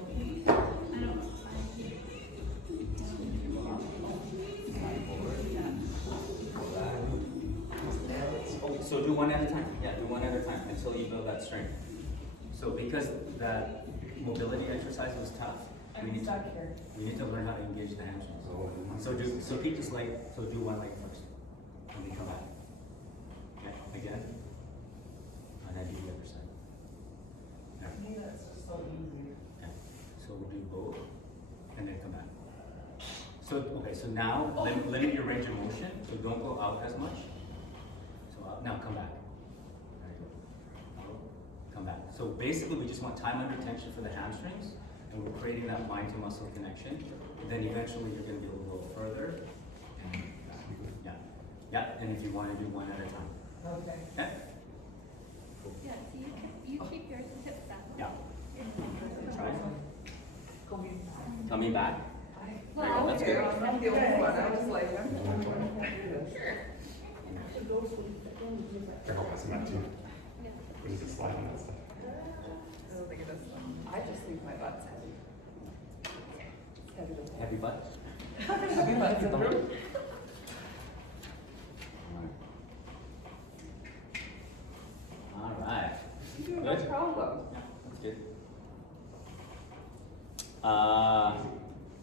Oh, so do one at a time. Yeah, do one at a time until you build that strength. So because that mobility exercise was tough, we need to learn how to engage the hamstrings. So keep this leg. So do one leg first, and then come back. Okay, again, and then do the other side. Yeah. That's just so easy. Okay. So we'll do both, and then come back. So okay. So now limit your range of motion. So don't go out as much. So now come back. There you go. Come back. So basically, we just want time under tension for the hamstrings, and we're creating that mind to muscle connection. Then eventually, you're going to be able to go further. And yeah, yeah. And if you want to do one at a time. Okay. Okay. Yeah, so you keep your hips back. Yeah. Try. Going Coming back. Well, There you go, that's good. I'm the only one. I was like, I'm the only one who can do this. Careful passing that too. What does it slide on that stuff? I don't think it is. I just think my butt's heavy. It's heavy to Heavy butt. Heavy butt's in the room. All right. No Good. problem. Yeah, that's good.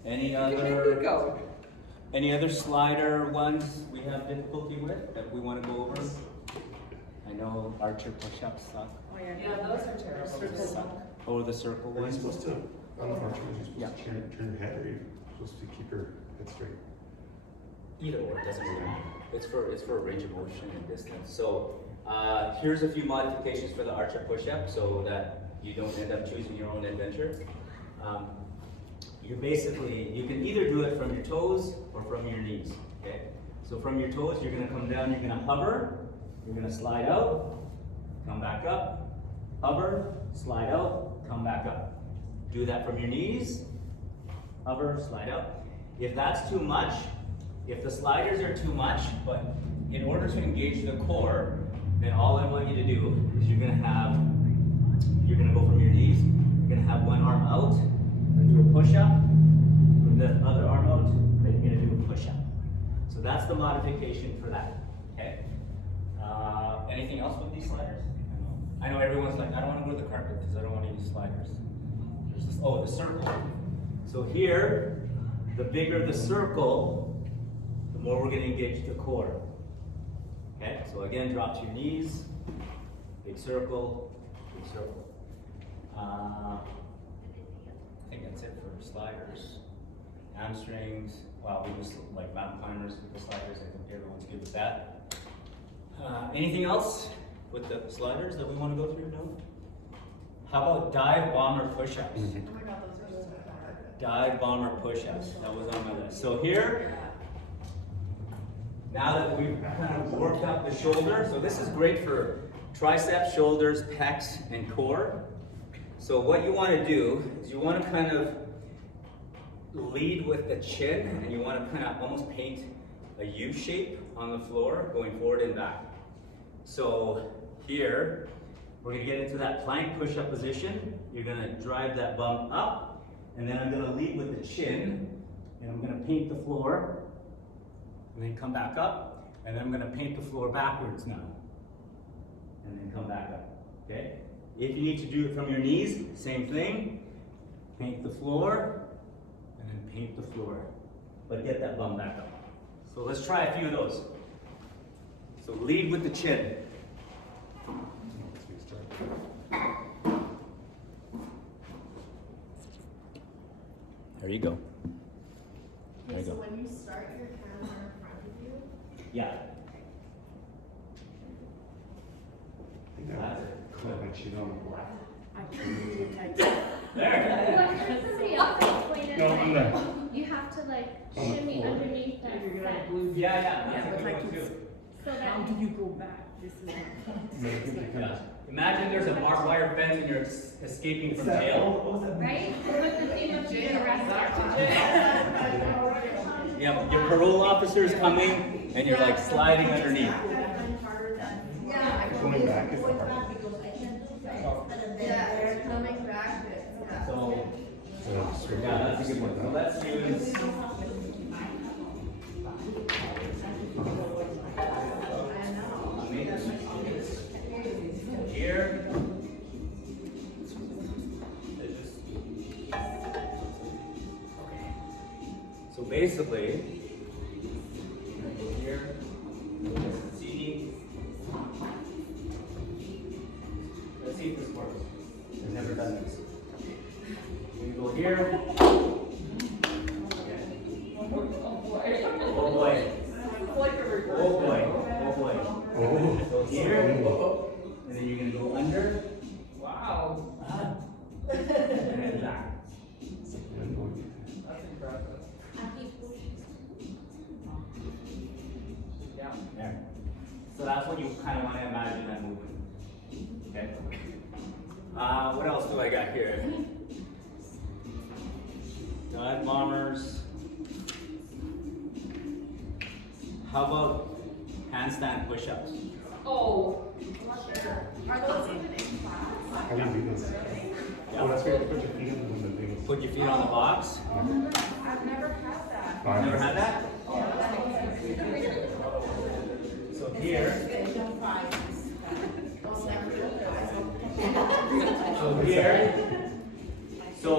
Any Give me other a go. slider ones we have difficulty with that we want to go over? I know archer push-ups suck. Oh, yeah, those are terrible. Suck. Or the circle Are you ones. supposed to, on the archer, are you supposed Yeah. to turn your head, or are you supposed to keep your head straight? Either or, it doesn't really matter. It's for range of motion and distance. So here's a few modifications for the archer push-up so that you don't end up choosing your own adventure. You can either do it from your toes or from your knees. Okay. So from your toes, you're gonna come down. You're gonna hover. You're gonna slide out, come back up, hover, slide out, come back up. Do that from your knees. Hover, slide out. If that's too much, if the sliders are too much, but in order to engage the core, then all I want you to do is you're gonna go from your knees, you're gonna have one arm out, and do a push-up, with the other arm out, then you're gonna do a push-up. So that's the modification for that, okay? Anything else with these sliders? I know everyone's like, I don't wanna go to the carpet because I don't wanna use sliders. There's this, oh, the circle. So here, the bigger the circle, the more we're going to engage the core. Okay, so again, drop to your knees, big circle, big circle. I think that's it for sliders. Hamstrings, wow, we use like mountain climbers with the sliders. I think everyone's good with that. Anything else with the sliders that we want to go through? No? How about dive bomber push-ups? Dive bomber push-ups. That was on my list. So here, now that we've kind of worked out the shoulder, so this is great for triceps, shoulders, pecs, and core. So what you want to do is you want to kind of lead with the chin, and you want to kind of almost paint a U shape on the floor, going forward and back. So here, we're going to get into that plank push-up position. You're going to drive that bum up, and then I'm going to lead with the chin, and I'm going to paint the floor, and then come back up, and then I'm going to paint the floor backwards now, and then come back up, okay? If you need to do it from your knees, same thing. Paint the floor, and then paint the floor, but get that bum back up. So let's try a few of those. So lead with the chin. There you go. There you So go. when you start, your hands are in front of you. Yeah. There. Somebody else explain it. No, I'm like, there. you have to like shimmy underneath that fence. Yeah. Yeah, That's a but good like one, it's, too. So that how do you go back? This is Yeah. Imagine there's a barbed wire fence and you're escaping from jail. right? What's the theme of being arrested? Yeah, your parole officer's coming and you're like sliding underneath. Going back is the hard. Yeah, coming back, yeah. So, yeah, that's a good one. So let's use. Here. So basically, here, see, let's see if this works. I've never done this. We go here. Oh boy. Oh boy. Oh boy. So here, and then you're gonna go under. Wow. And then back. Yeah. There. So that's what you kind of want to imagine that movement. Okay. What else do I got here? Dive bombers. How about handstand push-ups? Oh. Are those even in class? How do you do this? Oh, that's where you put your feet in the thing. Put your feet on the box. I've never had that. Never had that? So here. So here. So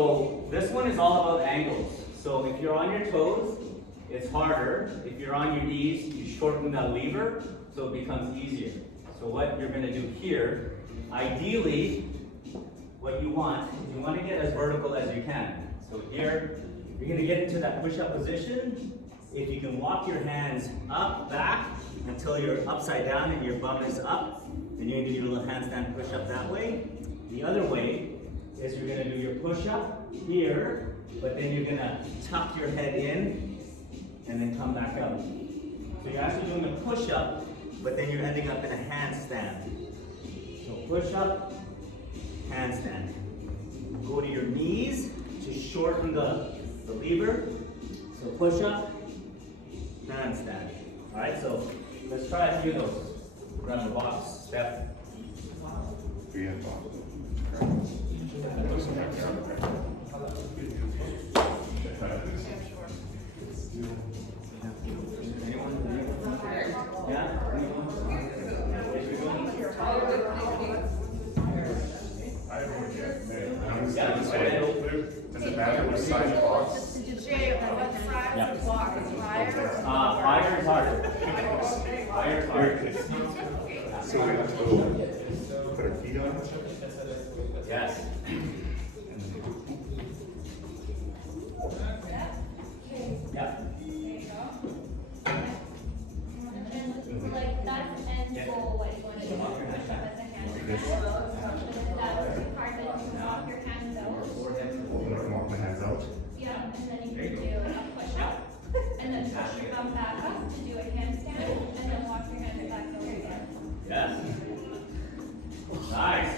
this one is all about angles. So if you're on your toes, it's harder. If you're on your knees, you shorten that lever, so it becomes easier. So what you're gonna do here, ideally, what you want is you want to get as vertical as you can. So here, you're gonna get into that push-up position. If you can walk your hands up, back, until you're upside down and your bum is up, then you're gonna do your little handstand push-up that way. The other way is you're gonna do your push-up here, but then you're gonna tuck your head in and then come back up. So you're actually doing a push-up, but then you're ending up in a handstand. So push-up, handstand. Go to your knees to shorten the lever. So push-up, handstand. All right, so let's try a few of those. Grab the box, step. Yeah? Does it matter which side the box? Jay, what size Yeah. of block is higher? Fire is harder. Fire is harder. So we have to go put our feet on each other? Yes. Yeah. Like that's end goal, what you want to do as a hand. This. And then that part that you can walk your hands out. I'm gonna walk my hands out. Yeah, and then you can do a push up, and then push your bum back up to do a handstand, and then walk your hands back over again. Yes. Nice.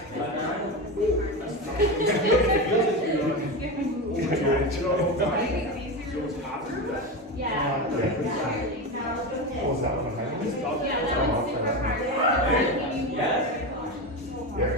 Yeah. What was that one? Yeah, that one's super hard. Yes. Yeah,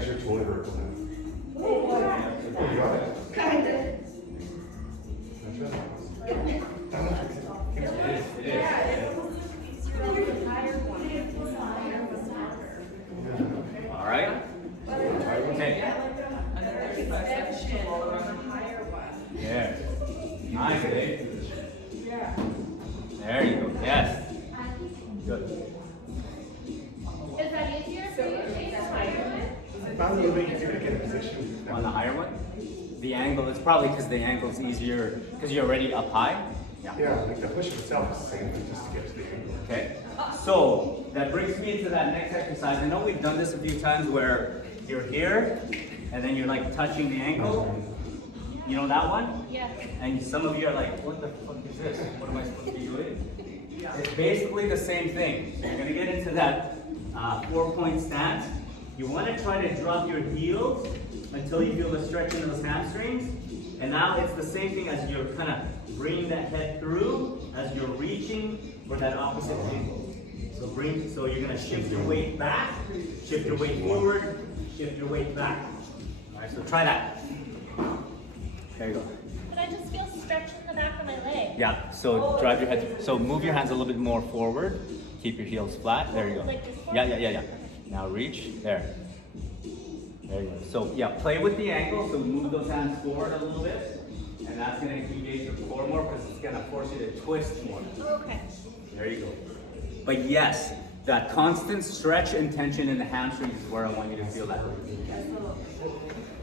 How do you make it get a position? On the higher one, the angle is probably because the angle's easier because you're already up high. Yeah, like the push itself is the same, but just to get to the angle. Okay. So that brings me into that next exercise. I know we've done this a few times where you're here and then you're like touching the ankle. You know that one? Yeah. And some of you are like, what the fuck is this? What am I supposed to be doing? It's basically the same thing. So you're gonna get into that 4-point stance. You want to try to drop your heels until you feel the stretch in those hamstrings. And now it's the same thing as you're kind of bringing that head through as you're reaching for that opposite ankle. So you're going to shift your weight back, shift your weight forward, shift your weight back. All right, so try that. There you go. But I just feel stretch in the back of my leg. Yeah, so drive your head. So move your hands a little bit more forward. Keep your heels flat. There you go. Like this one? Yeah. Now reach. There. There you go. So yeah, play with the angle. So move those hands forward a little bit. And that's going to engage your core more because it's going to force you to twist more. Okay. There you go. But yes, that constant stretch and tension in the hamstrings is where I want you to feel that.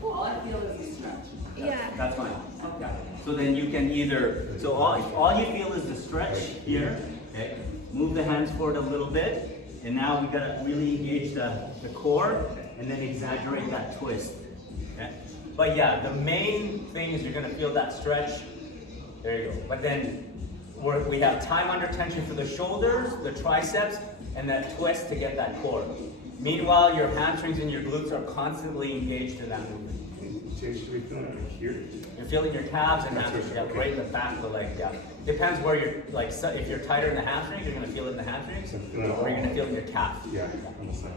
All I feel is a stretch. Yeah. That's fine. Yeah. So then you can either, so all you feel is the stretch here. Okay. Move the hands forward a little bit. And now we gotta really engage the core and then exaggerate that twist. Okay. But yeah, the main thing is you're gonna feel that stretch. There you go. But then we have time under tension for the shoulders, the triceps, and that twist to get that core. Meanwhile, your hamstrings and your glutes are constantly engaged in that movement. Should we feel it here? You're feeling your calves and hamstrings. Yeah, right in the back of the leg. Yeah. Depends where you're, like, so if you're tighter in the hamstrings, you're going to feel it in the hamstrings, or you're going to feel it in your calf. Yeah, on the side.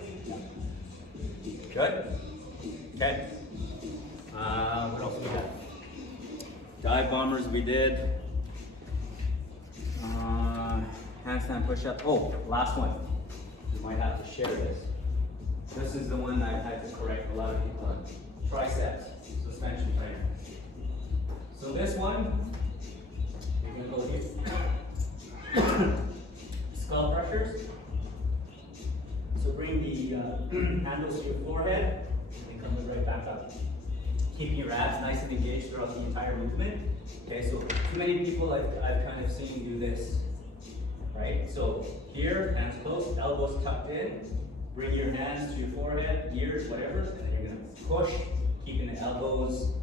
Good? Okay. What else we got? Dive bombers we did. Handstand push-up. Oh, last one. You might have to share this. This is the one I had to correct a lot of people on. Triceps, suspension trainer. So this one, you're gonna go here. Skull crushers. So bring the handles to your forehead and come right back up. Keeping your abs nice and engaged throughout the entire movement. Okay, so too many people I've kind of seen do this. Right? So here, hands close, elbows tucked in. Bring your hands to your forehead, ears, whatever, and then you're gonna push, keeping the elbows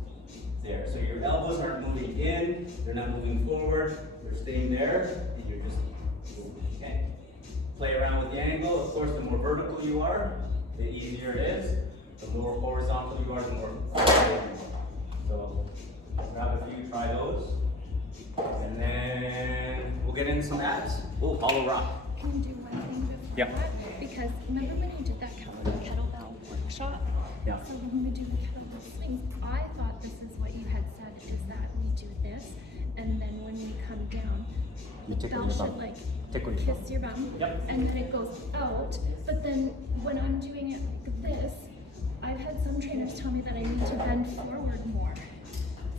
there. So your elbows aren't moving in, they're not moving forward, they're staying there, and you're just, okay. Play around with the angle. Of course, the more vertical you are, the easier it is. The more horizontal you are, the more vertical you are. So grab a few, try those. And then we'll get into some abs. Oh, hollow rock. Can you do one thing before Yep. that? Because remember when I did that kettlebell workshop? Yeah. So when we do the kettlebell swings, I thought this is what you had said, is that we do this, and then when we come down, You the tickle bell your should bum. like Tickle your kiss bum. your bum, Yep. and then it goes out. But then when I'm doing it like this, I've had some trainers tell me that I need to bend forward more.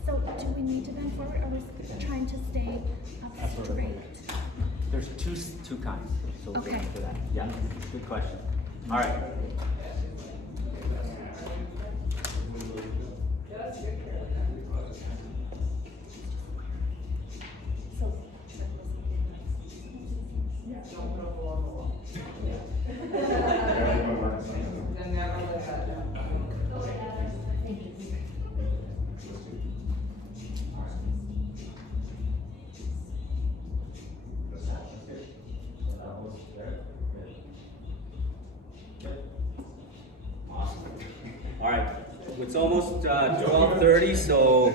So do we need to bend forward, or are we trying to stay That's up what we're straight? There's two kinds. So we'll get Okay. into that. Yeah, good question. All right. So Then never let that down. Awesome. All right, it's almost 12:30, so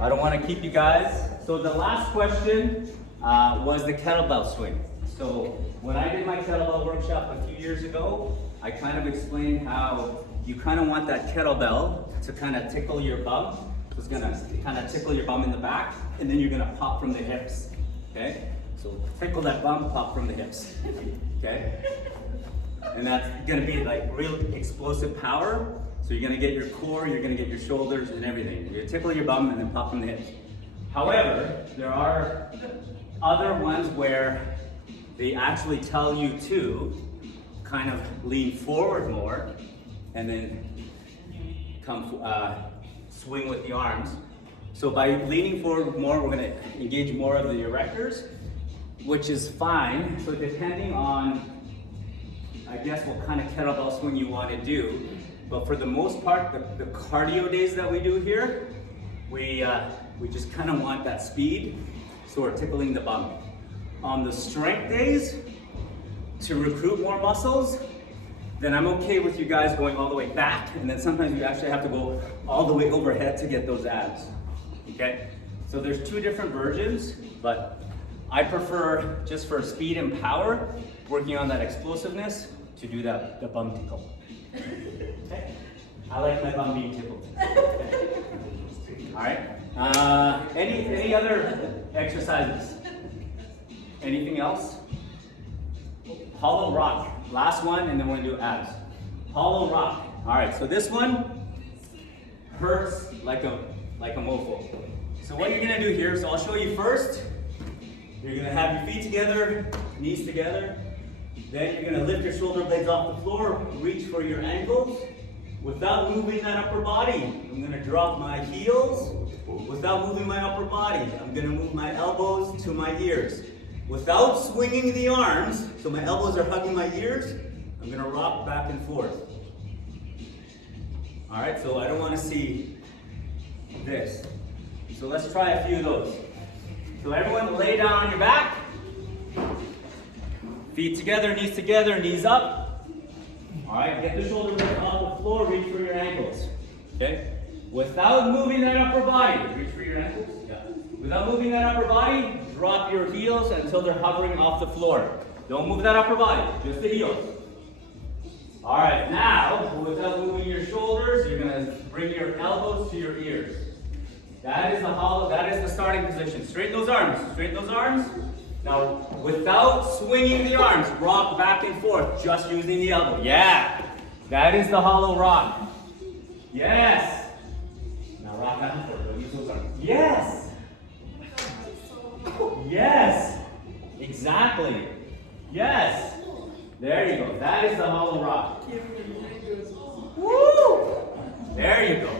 I don't want to keep you guys. So the last question was the kettlebell swing. So when I did my kettlebell workshop a few years ago, I kind of explained how you kind of want that kettlebell to kind of tickle your bum. So it's gonna kind of tickle your bum in the back, and then you're gonna pop from the hips. Okay? So tickle that bum, pop from the hips. Okay? And that's gonna be like real explosive power. So you're gonna get your core, you're gonna get your shoulders and everything. You're gonna tickle your bum and then pop from the hips. However, there are other ones where they actually tell you to kind of lean forward more and then come swing with the arms. So by leaning forward more, we're gonna engage more of the erectors, which is fine. So depending on, I guess, what kind of kettlebell swing you want to do. But for the most part, the cardio days that we do here, we just kind of want that speed, so we're tickling the bum. On the strength days, to recruit more muscles, then I'm okay with you guys going all the way back, and then sometimes you actually have to go all the way overhead to get those abs, okay? So there's two different versions, but I prefer, just for speed and power, working on that explosiveness, to do that, the bum tickle. Okay? I like my bum being tickled. All right. Any other exercises? Anything else? Hollow rock. Last one, and then we're gonna do abs. Hollow rock. All right. So this one hurts like a mofo. So what you're gonna do here? So I'll show you first. You're gonna have your feet together, knees together. Then you're gonna lift your shoulder blades off the floor, reach for your ankles. Without moving that upper body, I'm gonna drop my heels. Without moving my upper body, I'm gonna move my elbows to my ears. Without swinging the arms, so my elbows are hugging my ears, I'm gonna rock back and forth. All right, so I don't wanna see this. So let's try a few of those. So everyone lay down on your back. Feet together, knees up. All right, get the shoulder blades off the floor, reach for your ankles. Okay? Without moving that upper body, reach for your ankles. Yeah. Without moving that upper body, drop your heels until they're hovering off the floor. Don't move that upper body, just the heels. All right, now, without moving your shoulders, you're gonna bring your elbows to your ears. That is the starting position. Straighten those arms. Now, without swinging the arms, rock back and forth, just using the elbow. Yeah, that is the hollow rock. Yes. Now rock back and forth, don't use those arms. Yes. Yes. Exactly. Yes. There you go. That is the hollow rock. Woo! There you go.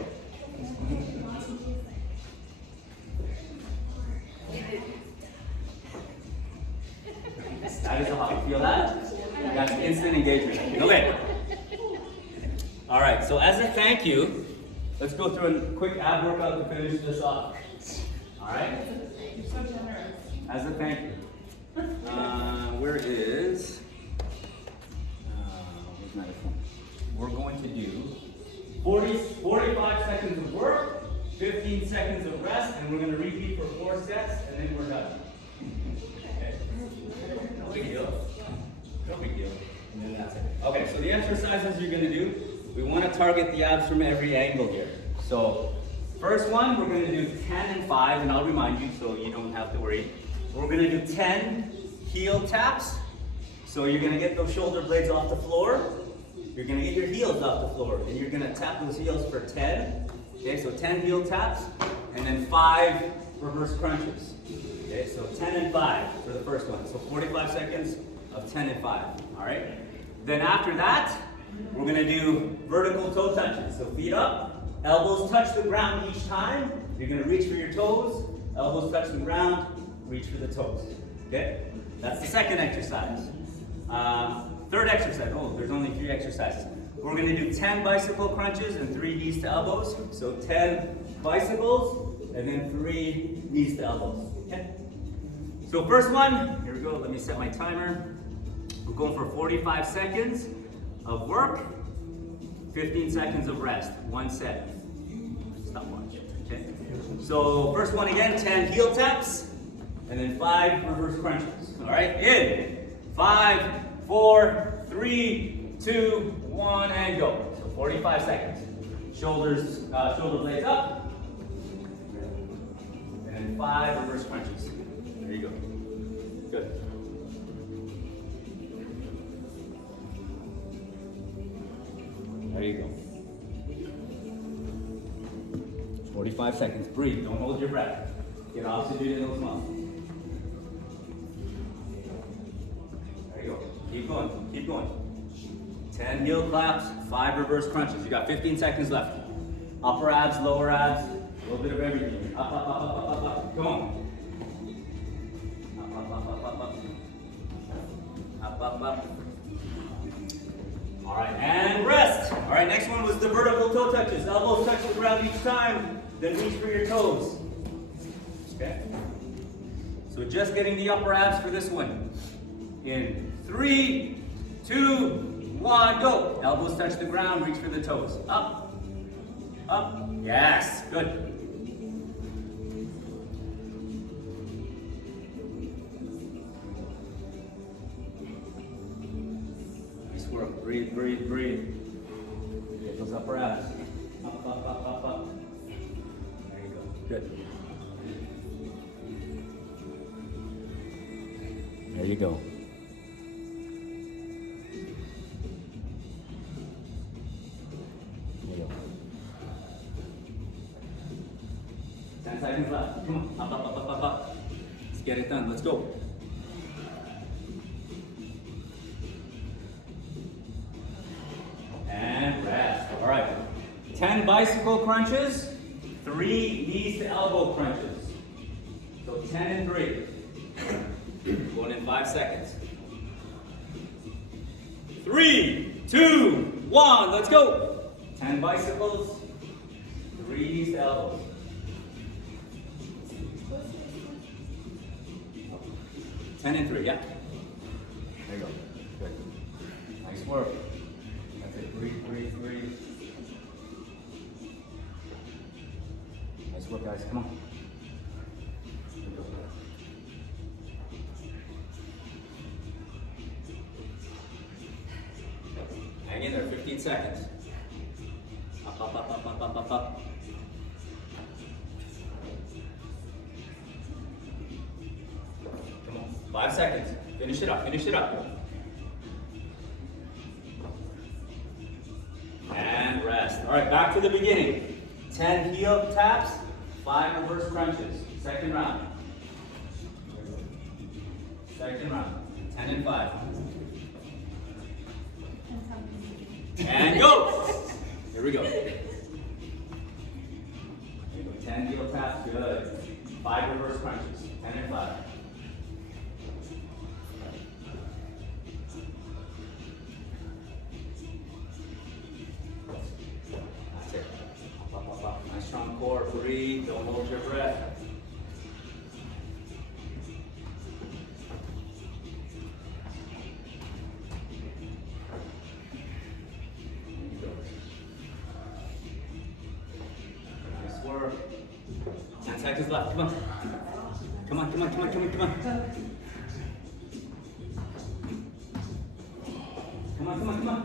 That is a hot. Feel that? That's instant engagement. Okay. All right. So as a thank you, let's go through a quick ab workout to finish this off. All right. You're so generous. As a thank you. Where is? Where's my phone? We're going to do 45 seconds of work, 15 seconds of rest, and we're going to repeat for 4 sets, and then we're done. No big deal. No big deal. And then that's it. Okay, so the exercises you're going to do, we want to target the abs from every angle here. So, first one, we're going to do 10 and 5, and I'll remind you so you don't have to worry. We're going to do 10 heel taps. So you're going to get those shoulder blades off the floor. You're going to get your heels off the floor, and you're going to tap those heels for 10. Okay, so 10 heel taps, and then 5 reverse crunches. Okay, so 10 and 5 for the first one. So 45 seconds of 10 and 5. All right. Then after that, we're going to do vertical toe touches. So feet up, elbows touch the ground each time. You're going to reach for your toes. Elbows touch the ground, reach for the toes. Okay? That's the second exercise. Third exercise. Oh, there's only 3 exercises. We're going to do 10 bicycle crunches and 3 knees to elbows. So 10 bicycles and then 3 knees to elbows. Okay? So first one, here we go. Let me set my timer. We're going for 45 seconds of work, 15 seconds of rest. 1 set. Stopwatch. Okay? So first one again, 10 heel taps, and then 5 reverse crunches. All right, in 5, 4, 3, 2, 1, and go. So 45 seconds. Shoulders, shoulder blades up, and then 5 reverse crunches. There you go. Good. There you go. 45 seconds. Breathe. Don't hold your breath. Get oxygen in those muscles. There you go. Keep going. Keep going. 10 heel claps, 5 reverse crunches. You got 15 seconds left. Upper abs, lower abs, a little bit of everything. Up, up, up, up, up, up, up. Come on. Up, up, up, up, up, up. Up, up, up. All right, and rest. All right, next one was the vertical toe touches. Elbows touch the ground each time, then reach for your toes. Okay? So just getting the upper abs for this one. In 3, 2, 1, go. Elbows touch the ground, reach for the toes. Up, up, yes, good. Nice work, breathe, breathe, breathe. Get those upper abs. Up, up, up, up, up. There you go, good. There you go. There you go. 10 seconds left. Come on. Up, up, up, up, up, up. Let's get it done. Let's go. And rest. All right. 10 bicycle crunches, 3 knees to elbow crunches. So 10 and 3. Going in 5 seconds. 3, 2, 1, let's go. 10 bicycles, 3 knees to elbows. 10 and 3, yeah. There you go. Good. Nice work. That's it. Breathe, breathe, breathe. Nice work, guys. Come on. Hang in there, 15 seconds. Up, up, up, up, up, up, up, up. Come on, 5 seconds. Finish it up, finish it up. And rest. All right, back to the beginning. 10 heel taps, 5 reverse crunches. Second round. Second round. 10 and 5. And go! Here we go. There you go. 10 heel taps, good. 5 reverse crunches. 10 and 5. That's it. Up, up, up, up. Nice strong core. Breathe. Don't hold your breath. Nice work. 10 seconds left. Come on. Come on, come on, come on, come on, come on. Come on, come on, come on.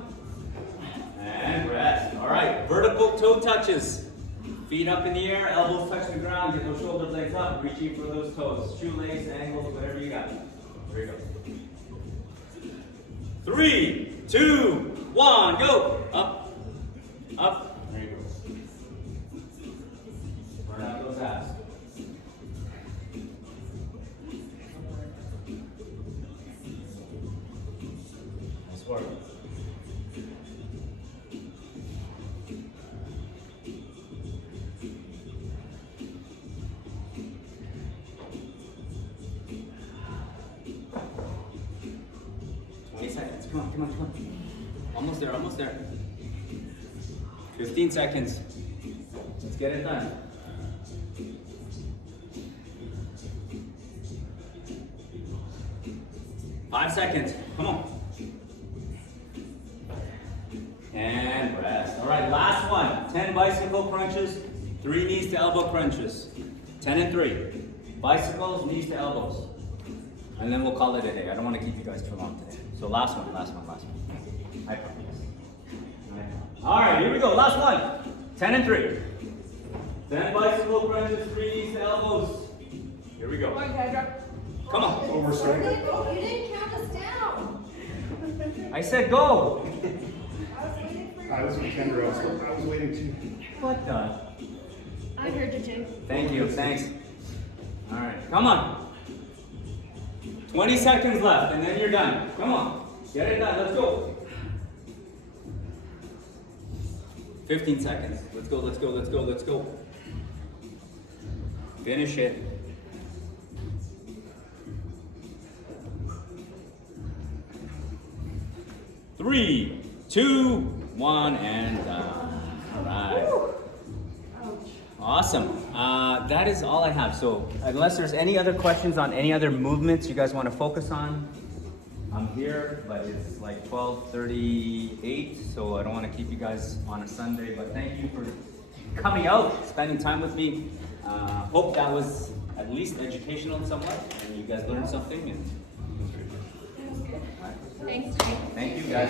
And rest. All right, vertical toe touches. Feet up in the air, elbows touch the ground, get those shoulder blades up, reaching for those toes. Shoelace, ankles, whatever you got. There you go. 3, 2, 1, go. Up, up. There you go. Burn out those abs. Nice work. Come on, come on, come on. Almost there, almost there. 15 seconds. Let's get it done. Five seconds. Come on. And rest. All right, last one. 10 bicycle crunches, 3 knees to elbow crunches. 10 and 3. Bicycles, knees to elbows. And then we'll call it a day. I don't want to keep you guys too long today. So last one, last one, last one. I promise. All right, here we go. Last one. 10 and 3. 10 bicycle crunches, 3 knees to elbows. Here we go. Come on. Over, sir. You didn't count us down. I said go. I was waiting for you. I was with Kendra. I was waiting too. What the? I heard you, Jay. Thank you, thanks. All right, come on. 20 seconds left, and then you're done. Come on, get it done. Let's go. 15 seconds. Let's go, let's go, let's go, let's go. Finish it. Three, two, one, and done. All right. Awesome. That is all I have. So unless there's any other questions on any other movements you guys want to focus on, I'm here, but it's like 12:38, so I don't want to keep you guys on a Sunday, but thank you for coming out, spending time with me. Hope that was at least educational somewhat, and you guys learned something. And Thanks, Jake. thank you guys.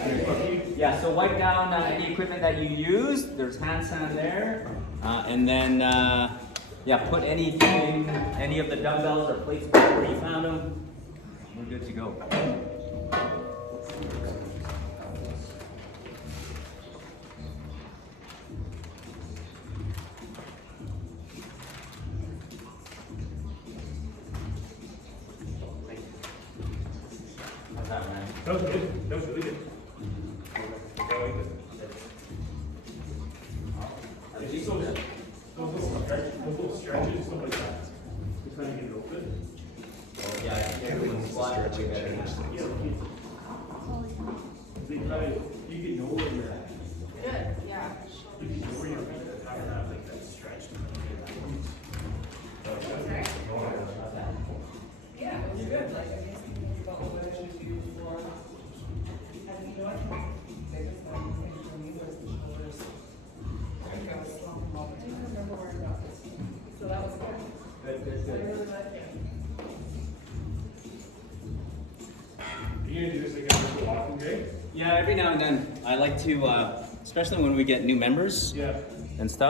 Yeah, so wipe down any equipment that you used. There's hand sand there. And then, yeah, put anything, any of the dumbbells or plates where you found them. We're good to go. How's that, man? That was good. That was really good. Just those little stretches, stuff like that. Just trying to get it open. Yeah, I think everyone's squat. You can know where you're at. Good, yeah. You can know where you're at. Have like that stretch. Yeah, it was good. Like, I guess thinking about what I should do for. And you know, I think the biggest thing for me was the shoulders. I think I was slumping all the time. I remember where I got this. So that was good. Good. I really liked it. You're gonna do this again with the walking, Jay? Yeah, every now and then I like to, especially when we get new members Yeah. and stuff.